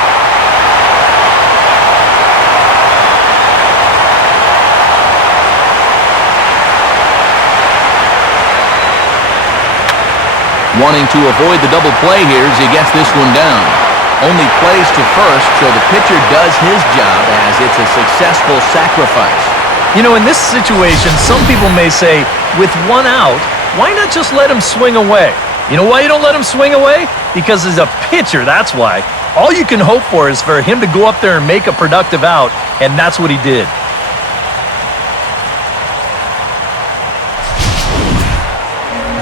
Wanting to avoid the double play here as he gets this one down. Only plays to first, so the pitcher does his job as it's a successful sacrifice. You know, in this situation, some people may say, with 1 out, why not just let him swing away? You know why you don't let him swing away? Because as a pitcher, that's why. All you can hope for is for him to go up there and make a productive out, and that's what he did.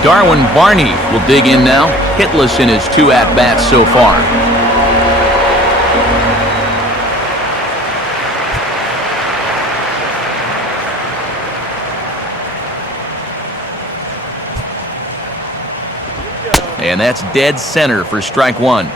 Darwin Barney will dig in now, hitless in his 2 at-bats so far. And that's dead center for strike 1.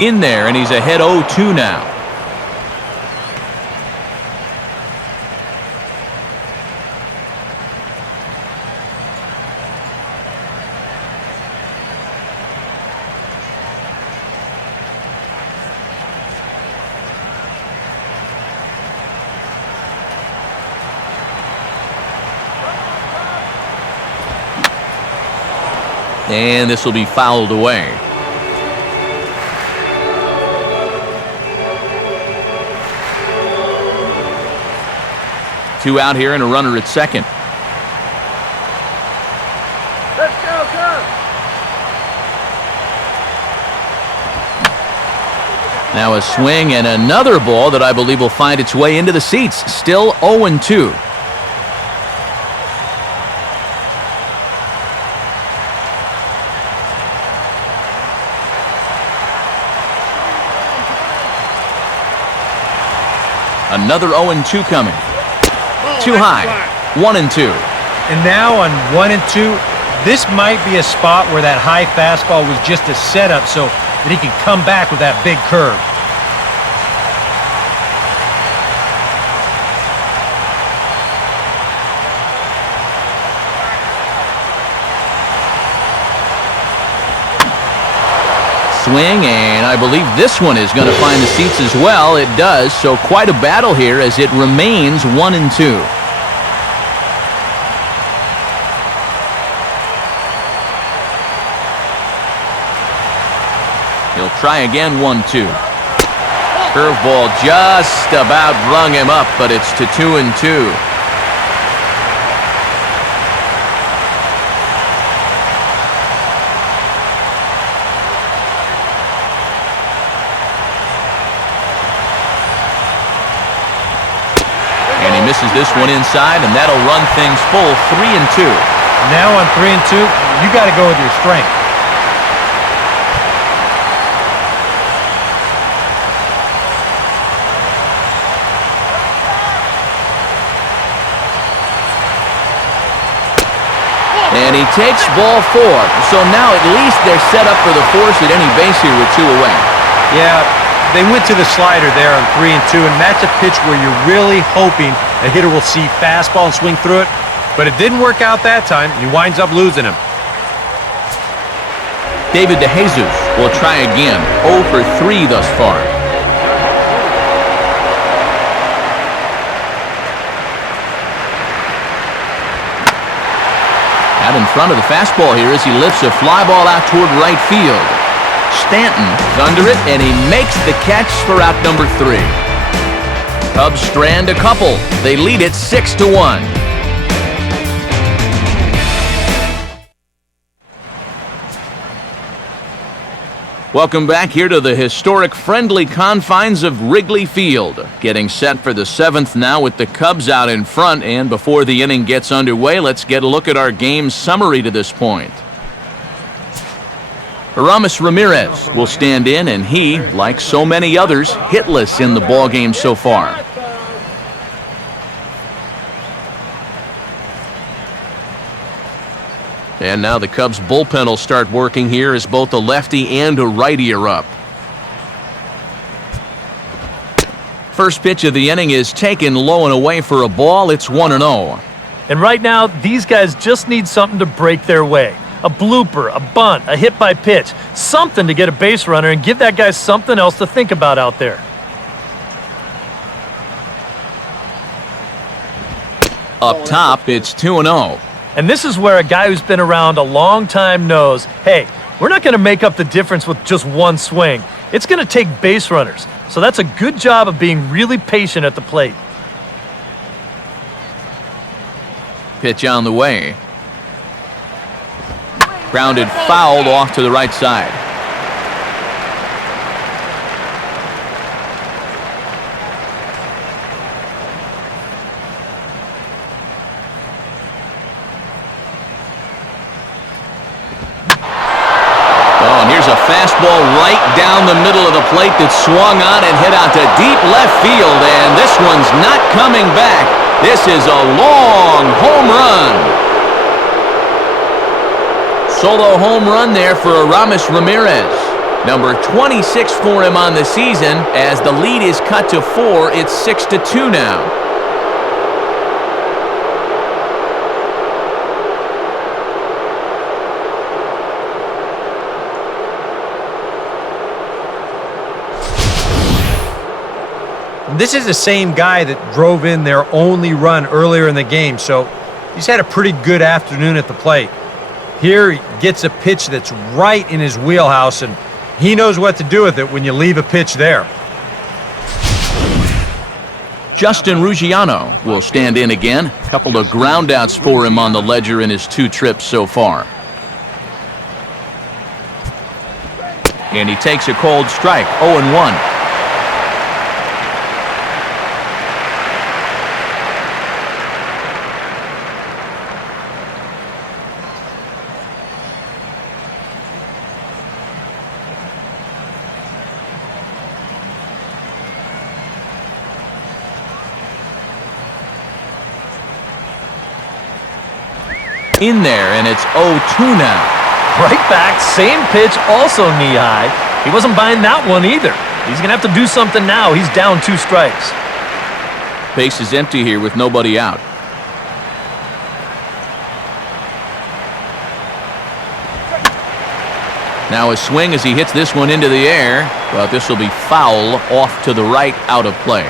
In there, and he's ahead 0-2 now. And this will be fouled away. Two out here and a runner at second. Let's go, go! Now a swing and another ball that I believe will find its way into the seats. Still 0-2. Another 0-2 coming. Too high. 1-2. And now on 1-2, This might be a spot where that high fastball was just a setup so that he can come back with that big curve. Swing, and I believe this one is going to find the seats as well. It does, so quite a battle here as it remains 1-2. He'll try again, 1-2. Curveball just about rung him up, but it's to 2-2. Misses this one inside, and that'll run things full 3-2. Now on 3-2, you got to go with your strength. And he takes ball 4. So now at least they're set up for the force at any base here with 2 away. Yeah, they went to the slider there on 3-2, and that's a pitch where you're really hoping a hitter will see fastball and swing through it, but it didn't work out that time. He winds up losing him. David DeJesus will try again. 0 for 3 thus far. Out in front of the fastball here as he lifts a fly ball out toward right field. Stanton is under it, and he makes the catch for out number 3. Cubs strand a couple. They lead it 6-1. Welcome back here to the historic friendly confines of Wrigley Field. Getting set for the 7th now with the Cubs out in front, and before the inning gets underway, let's get a look at our game summary to this point. Aramis Ramirez will stand in, and he, like so many others, hitless in the ballgame so far. And now the Cubs bullpen will start working here as both a lefty and a righty are up. First pitch of the inning is taken low and away for a ball. It's 1-0. And right now, these guys just need something to break their way. A blooper, a bunt, a hit by pitch, something to get a base runner and give that guy something else to think about out there. Up top, it's 2-0. And this is where a guy who's been around a long time knows, hey, we're not going to make up the difference with just one swing. It's going to take base runners. So that's a good job of being really patient at the plate. Pitch on the way. Grounded foul off to the right side. Oh, and here's a fastball right down the middle of the plate that swung on and hit out to deep left field, and this one's not coming back. This is a long home run. Solo home run there for Aramis Ramirez. Number 26 for him on the season. As the lead is cut to 4, it's 6-2 now. This is the same guy that drove in their only run earlier in the game, so he's had a pretty good afternoon at the plate. Here he gets a pitch that's right in his wheelhouse, and he knows what to do with it when you leave a pitch there. Justin Ruggiano will stand in again. A couple of groundouts for him on the ledger in his 2 trips so far. And he takes a cold strike, 0-1. In there, and it's 0-2 now. Right back, same pitch, also knee-high. He wasn't buying that one either. He's going to have to do something now. He's down 2 strikes. Base is empty here with nobody out. Now a swing as he hits this one into the air, but this will be foul off to the right, out of play.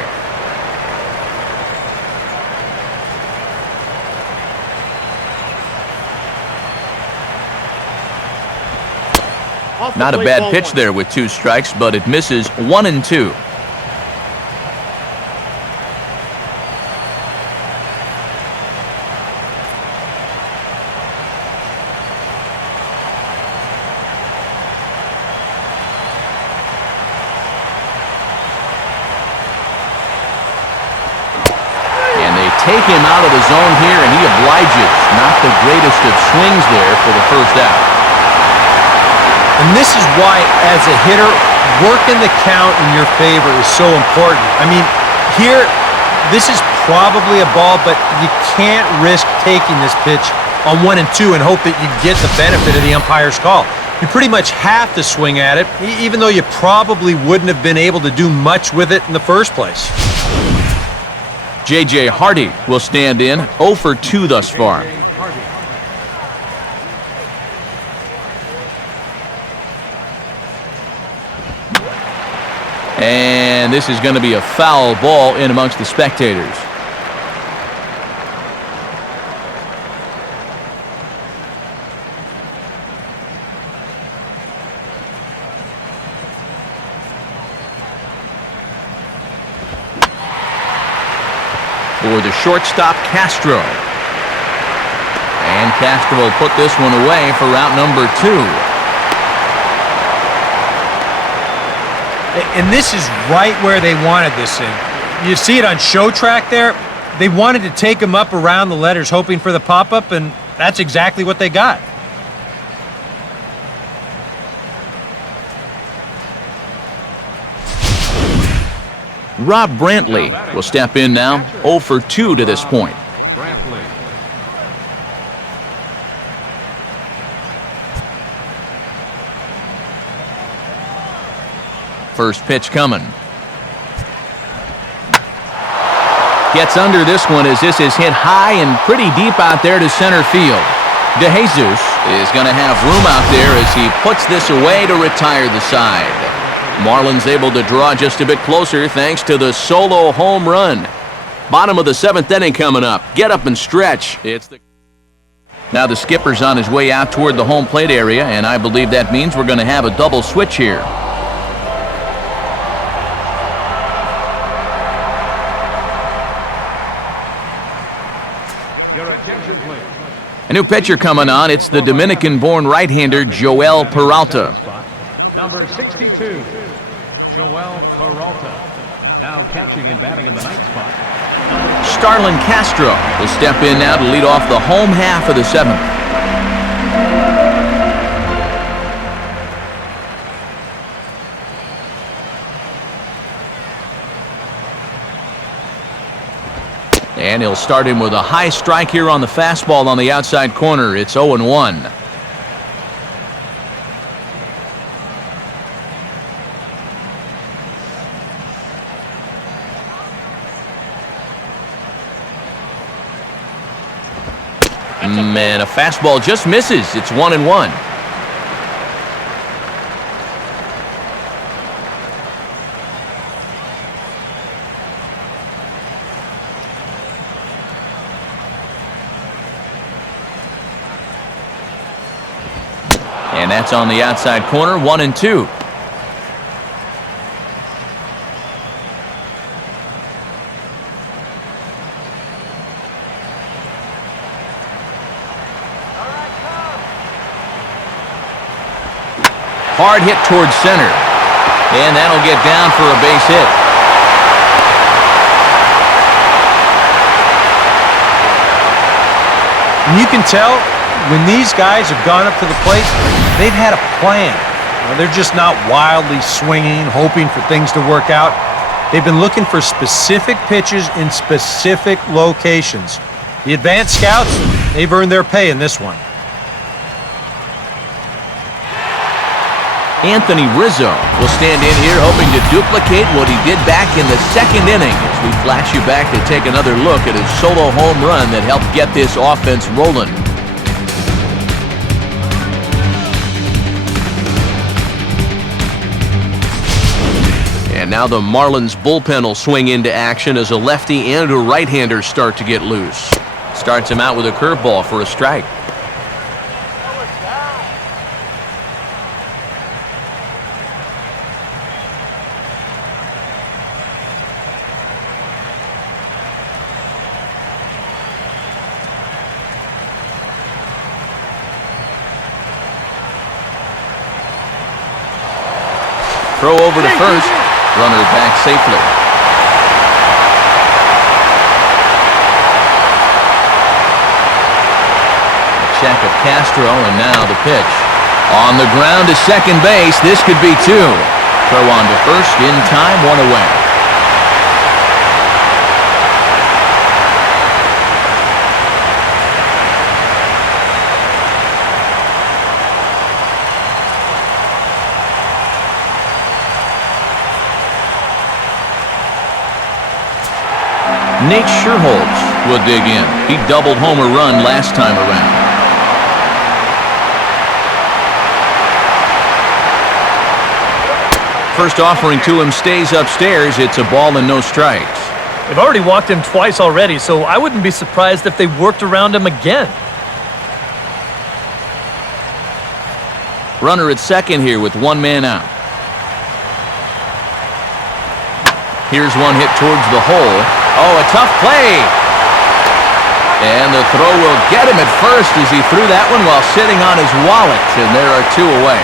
Not a bad pitch there with 2 strikes, but it misses 1-2. Take him out of the zone here, and he obliges. Not the greatest of swings there for the first out. And this is why, as a hitter, working the count in your favor is so important. I mean, here, this is probably a ball, but you can't risk taking this pitch on 1 and 2 and hope that you get the benefit of the umpire's call. You pretty much have to swing at it, even though you probably wouldn't have been able to do much with it in the first place. J.J. Hardy will stand in, 0 for 2 thus far. And this is going to be a foul ball in amongst the spectators. For the shortstop, Castro. And Castro will put this one away for route number 2. And this is right where they wanted this thing. You see it on show track there? They wanted to take him up around the letters, hoping for the pop-up, and that's exactly what they got. Rob Brantley will step in now, 0 for 2 to this point. First pitch coming. Gets under this one as this is hit high and pretty deep out there to center field. DeJesus is going to have room out there as he puts this away to retire the side. Marlins able to draw just a bit closer thanks to the solo home run. Bottom of the 7th inning coming up. Get up and stretch. Now the skipper's on his way out toward the home plate area, and I believe that means we're going to have a double switch here. Your attention, please. A new pitcher coming on. It's the Dominican-born right-hander Joel Peralta. Number 62, Joel Peralta. Now catching and batting in the 9th spot. Starlin Castro will step in now to lead off the home half of the 7th. And he'll start him with a high strike here on the fastball on the outside corner. It's 0-1. And a fastball just misses. It's 1-1. And that's on the outside corner, 1-2. Hard hit towards center. And that'll get down for a base hit. And you can tell when these guys have gone up to the plate, they've had a plan. They're just not wildly swinging, hoping for things to work out. They've been looking for specific pitches in specific locations. The advanced scouts, they've earned their pay in this one. Anthony Rizzo will stand in here hoping to duplicate what he did back in the second inning as we flash you back to take another look at his solo home run that helped get this offense rolling. And now the Marlins bullpen will swing into action as a lefty and a right-hander start to get loose. Starts him out with a curveball for a strike. Throw over to first. Runner back safely. A check of Castro, and now the pitch. On the ground to second base. This could be two. Throw on to first in time, one away. Nate Sherholtz will dig in. He doubled homer run last time around. First offering to him stays upstairs. It's a ball and no strikes. They've already walked him twice already, so I wouldn't be surprised if they worked around him again. Runner at second here with one man out. Here's one hit towards the hole. Oh, a tough play. And the throw will get him at first as he threw that one while sitting on his wallet, and there are two away.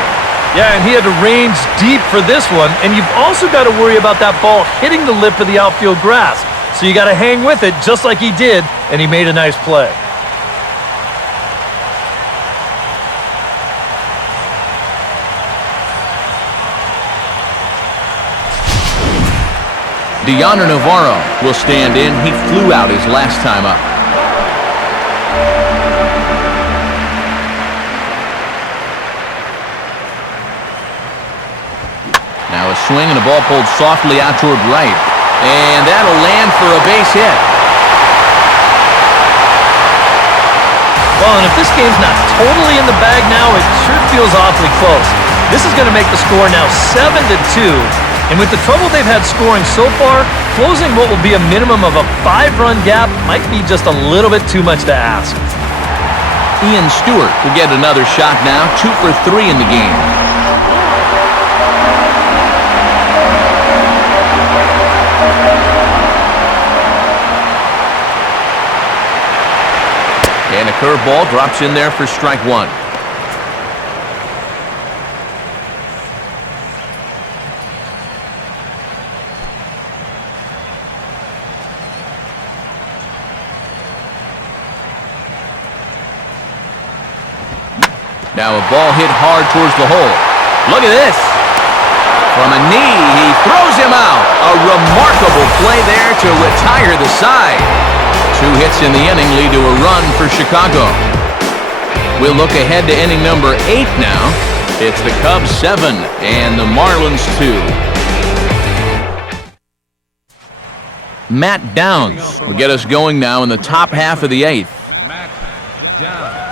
Yeah, and he had to range deep for this one, and you've also got to worry about that ball hitting the lip of the outfield grass. So you got to hang with it just like he did, and he made a nice play. Deoner Navarro will stand in. He flew out his last time up. Now a swing and a ball pulled softly out toward right. And that'll land for a base hit. Well, and if this game's not totally in the bag now, it sure feels awfully close. This is going to make the score now 7-2. And with the trouble they've had scoring so far, closing what will be a minimum of a 5-run gap might be just a little bit too much to ask. Ian Stewart will get another shot now, 2 for 3 in the game. And a curveball drops in there for strike one. Now a ball hit hard towards the hole. Look at this. From a knee, he throws him out. A remarkable play there to retire the side. 2 hits in the inning lead to a run for Chicago. We'll look ahead to inning number 8 now. It's the Cubs 7 and the Marlins 2. Matt Downs will get us going now in the top half of the 8th. Matt Downs.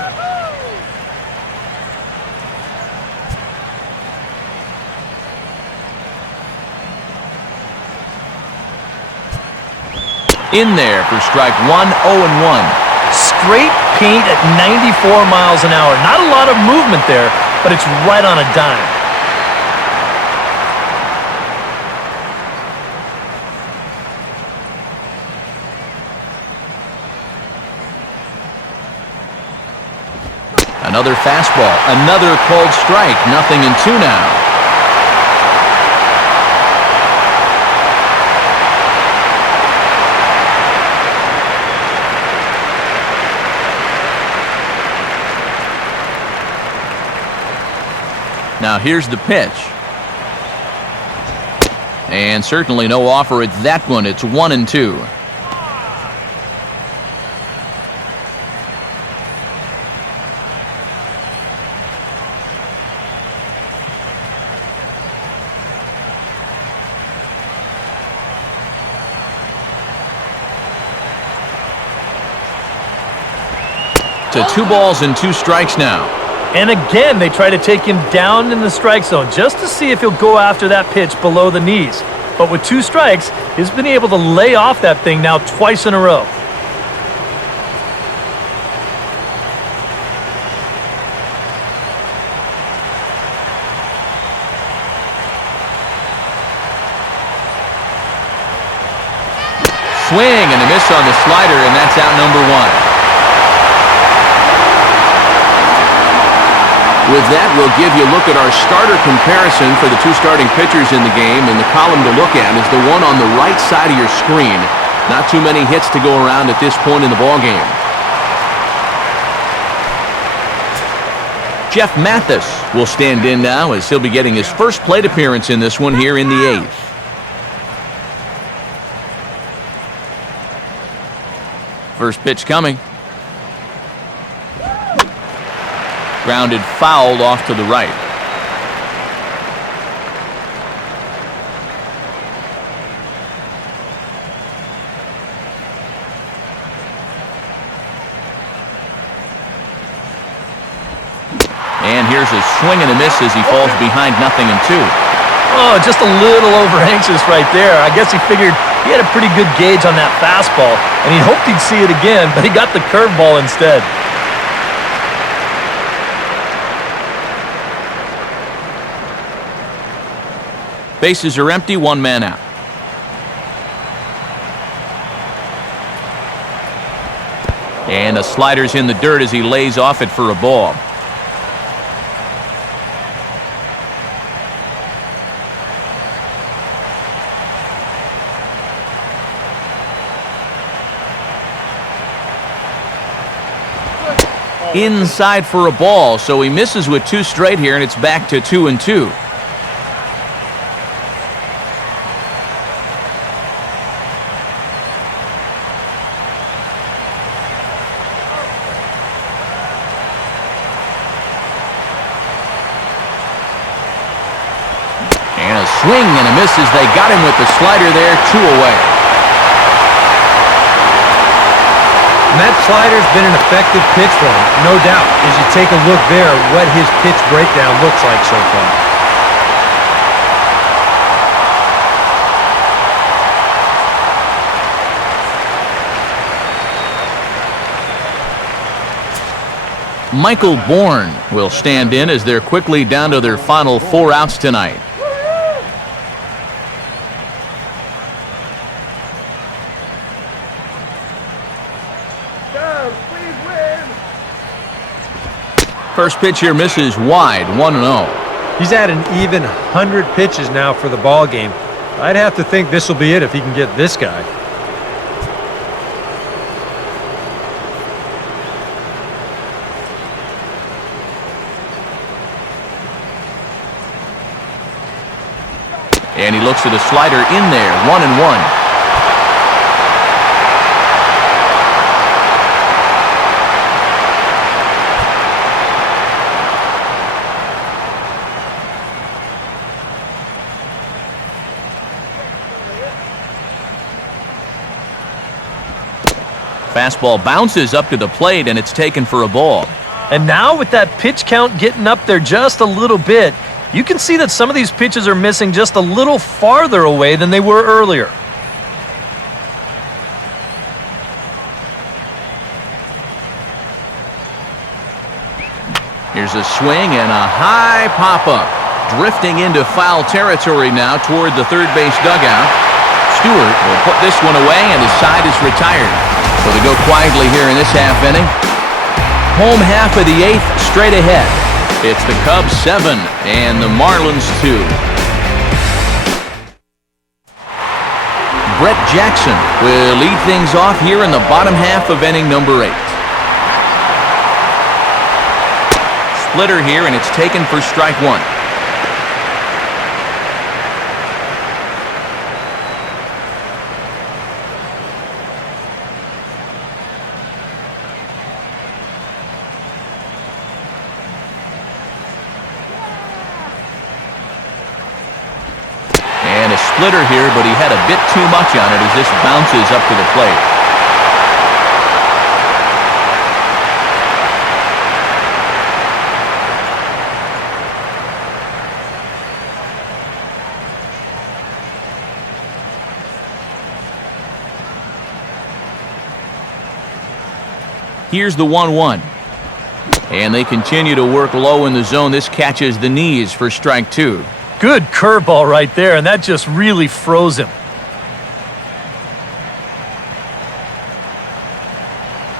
In there for strike one, 0-1. Straight paint at 94 miles an hour. Not a lot of movement there, but it's right on a dime. Another fastball, another called strike, 0-2 now. Now here's the pitch. And certainly no offer at that one. It's 1-2. To 2 balls and 2 strikes now. And again, they try to take him down in the strike zone just to see if he'll go after that pitch below the knees. But with 2 strikes, he's been able to lay off that thing now twice in a row. Swing and a miss on the slider, and that's out number 1. With that, we'll give you a look at our starter comparison for the 2 starting pitchers in the game, and the column to look at is the one on the right side of your screen. Not too many hits to go around at this point in the ballgame. Jeff Mathis will stand in now as he'll be getting his first plate appearance in this one here in the 8th. First pitch coming. Grounded foul off to the right. And here's a swing and a miss as he falls behind 0-2. Oh, just a little over anxious right there. I guess he figured he had a pretty good gauge on that fastball, and he hoped he'd see it again, but he got the curveball instead. Bases are empty, 1 man out. And the slider's in the dirt as he lays off it for a ball. Inside for a ball, so he misses with 2 straight here, and it's back to 2-2. Swing and a miss as they got him with the slider there, 2 away. And that slider's been an effective pitch for him, no doubt. As you take a look there at what his pitch breakdown looks like so far. Michael Bourne will stand in as they're quickly down to their final 4 outs tonight. First pitch here misses wide, 1-0. He's at an even 100 pitches now for the ball game. I'd have to think this will be it if he can get this guy. And he looks at a slider in there, 1-1. Fastball bounces up to the plate, and it's taken for a ball. And now with that pitch count getting up there just a little bit, you can see that some of these pitches are missing just a little farther away than they were earlier. Here's a swing and a high pop-up. Drifting into foul territory now toward the third base dugout. Stewart will put this one away, and his side is retired. So they go quietly here in this half inning. Home half of the 8th straight ahead. It's the Cubs 7 and the Marlins 2. Brett Jackson will lead things off here in the bottom half of inning number 8. Splitter here, and it's taken for strike 1. Splitter here, but he had a bit too much on it as this bounces up to the plate. Here's the 1-1. And they continue to work low in the zone. This catches the knees for strike 2. Good curveball right there, and that just really froze him.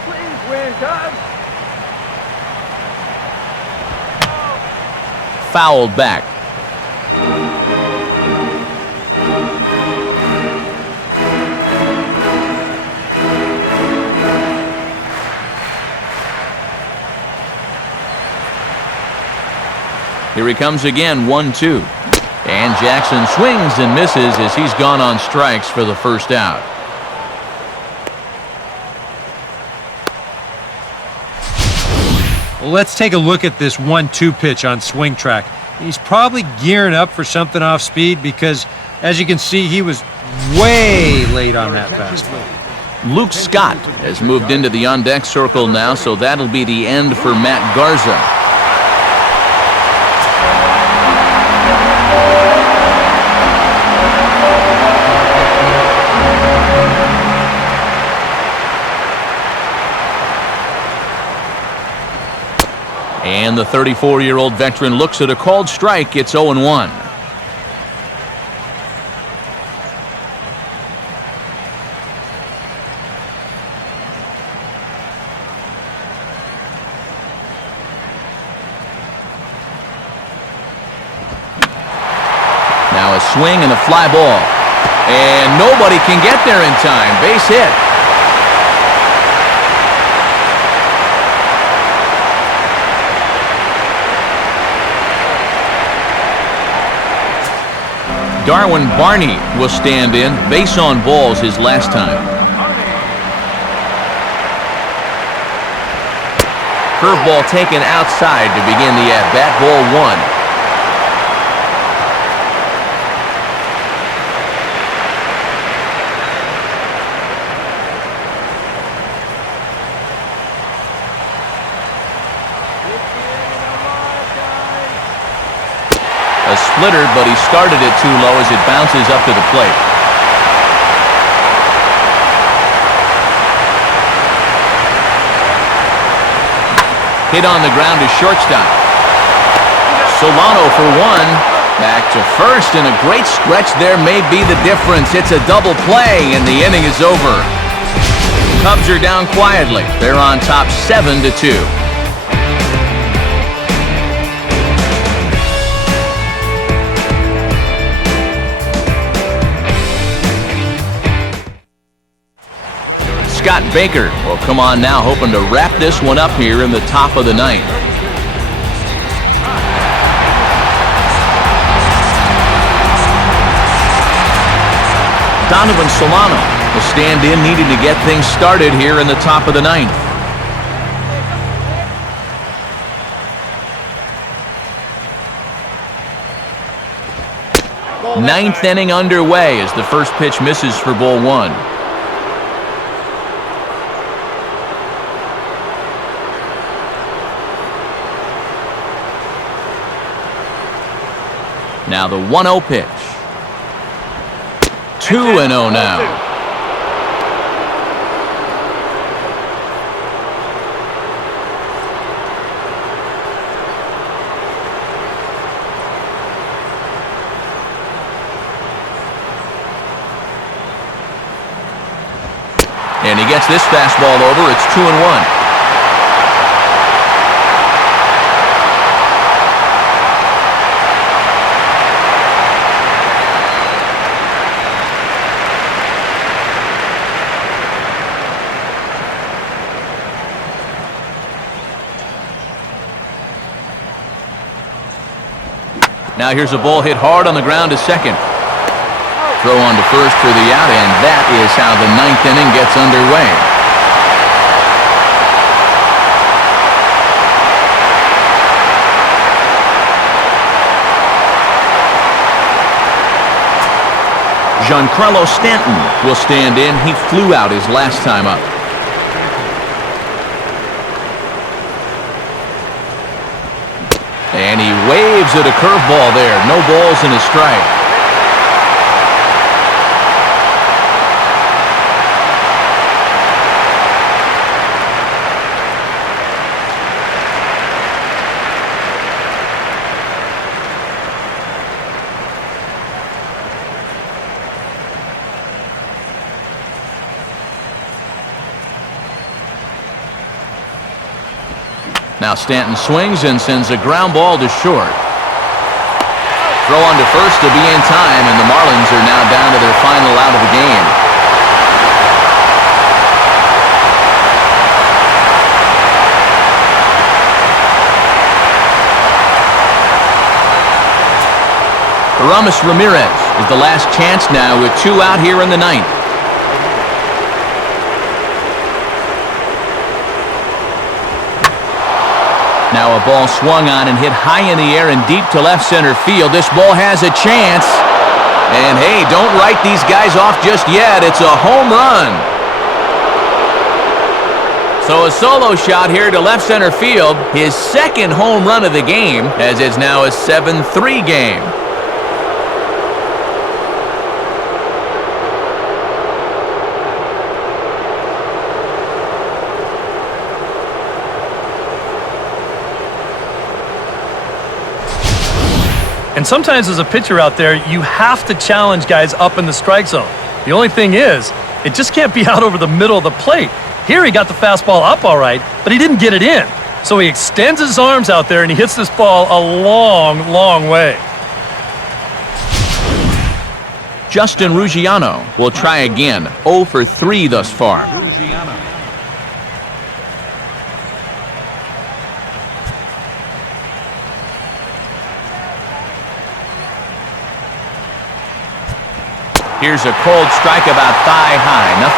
Please win, Cubs. Fouled back. Here he comes again, 1-2. And Jackson swings and misses as he's gone on strikes for the first out. Well, let's take a look at this 1-2 pitch on swing track. He's probably gearing up for something off speed because, as you can see, he was way late on that fastball. Luke Scott has moved into the on-deck circle now, so that'll be the end for Matt Garza. And the 34-year-old veteran looks at a called strike. It's 0-1. Now a swing and a fly ball. And nobody can get there in time. Base hit. Darwin Barney will stand in. Base on balls his last time. Curveball taken outside to begin the at-bat. Ball 1. A splitter, but he started it too low as it bounces up to the plate. Hit on the ground to shortstop. Solano for 1. Back to first, and a great stretch there may be the difference. It's a double play, and the inning is over. Cubs are down quietly. They're on top 7-2. Scott Baker will come on now, hoping to wrap this one up here in the top of the 9th. Donovan Solano will stand in, needing to get things started here in the top of the 9th. Ninth inning underway as the first pitch misses for ball 1. Now the 1-0 pitch. 2-0 now. And he gets this fastball over. It's 2-1. Now here's a ball hit hard on the ground to second. Throw on to first for the out, and that is how the 9th inning gets underway. Giancarlo Stanton will stand in. He flew out his last time up. And he waves at a curveball there. No balls and a strike. Now Stanton swings and sends a ground ball to short. Throw on to first to be in time, and the Marlins are now down to their final out of the game. Aramis Ramirez is the last chance now with 2 out here in the ninth. Now a ball swung on and hit high in the air and deep to left center field. This ball has a chance. And hey, don't write these guys off just yet. It's a home run. So a solo shot here to left center field. His second home run of the game, as it's now a 7-3 game. And sometimes as a pitcher out there, you have to challenge guys up in the strike zone. The only thing is, it just can't be out over the middle of the plate. Here he got the fastball up all right, but he didn't get it in. So he extends his arms out there and he hits this ball a long, long way. Justin Ruggiano will try again. 0 for 3 thus far. Here's a cold strike about thigh high, 0-1.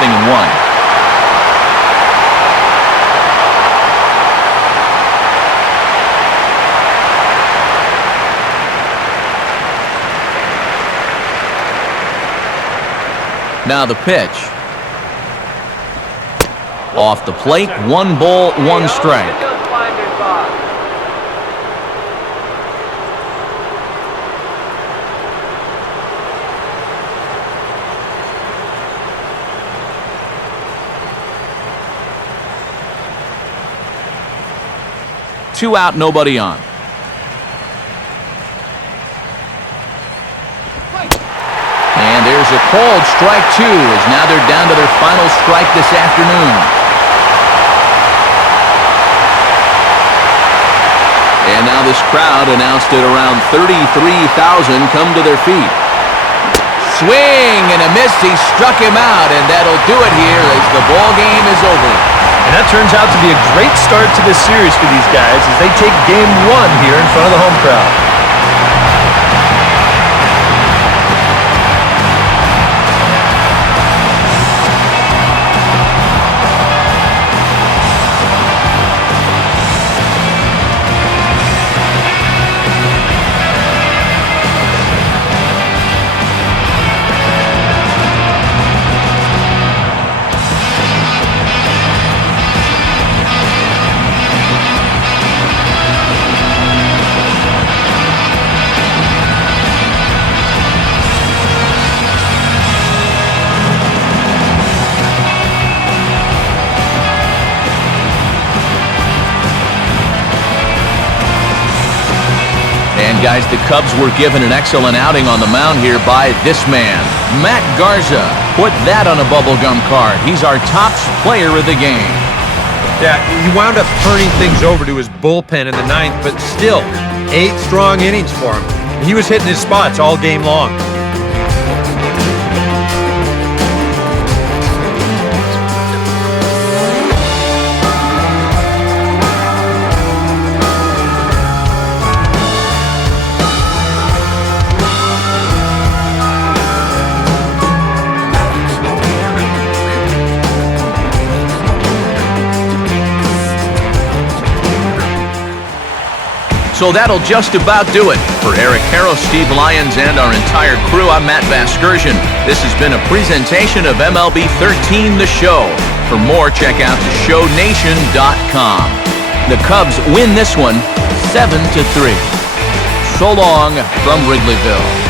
Now the pitch. Off the plate, 1 ball, 1 strike. Two out, nobody on. And there's a called strike 2, as now they're down to their final strike this afternoon. And now this crowd, announced at around 33,000, come to their feet. Swing and a miss. He struck him out, and that'll do it here as the ball game is over. And that turns out to be a great start to this series for these guys as they take game 1 here in front of the home crowd. And guys, the Cubs were given an excellent outing on the mound here by this man, Matt Garza. Put that on a bubblegum card. He's our top player of the game. Yeah, he wound up turning things over to his bullpen in the ninth, but still, 8 strong innings for him. He was hitting his spots all game long. So that'll just about do it. For Eric Harrow, Steve Lyons, and our entire crew, I'm Matt Vasgersian. This has been a presentation of MLB 13 The Show. For more, check out theshownation.com. The Cubs win this one 7-3. So long from Wrigleyville.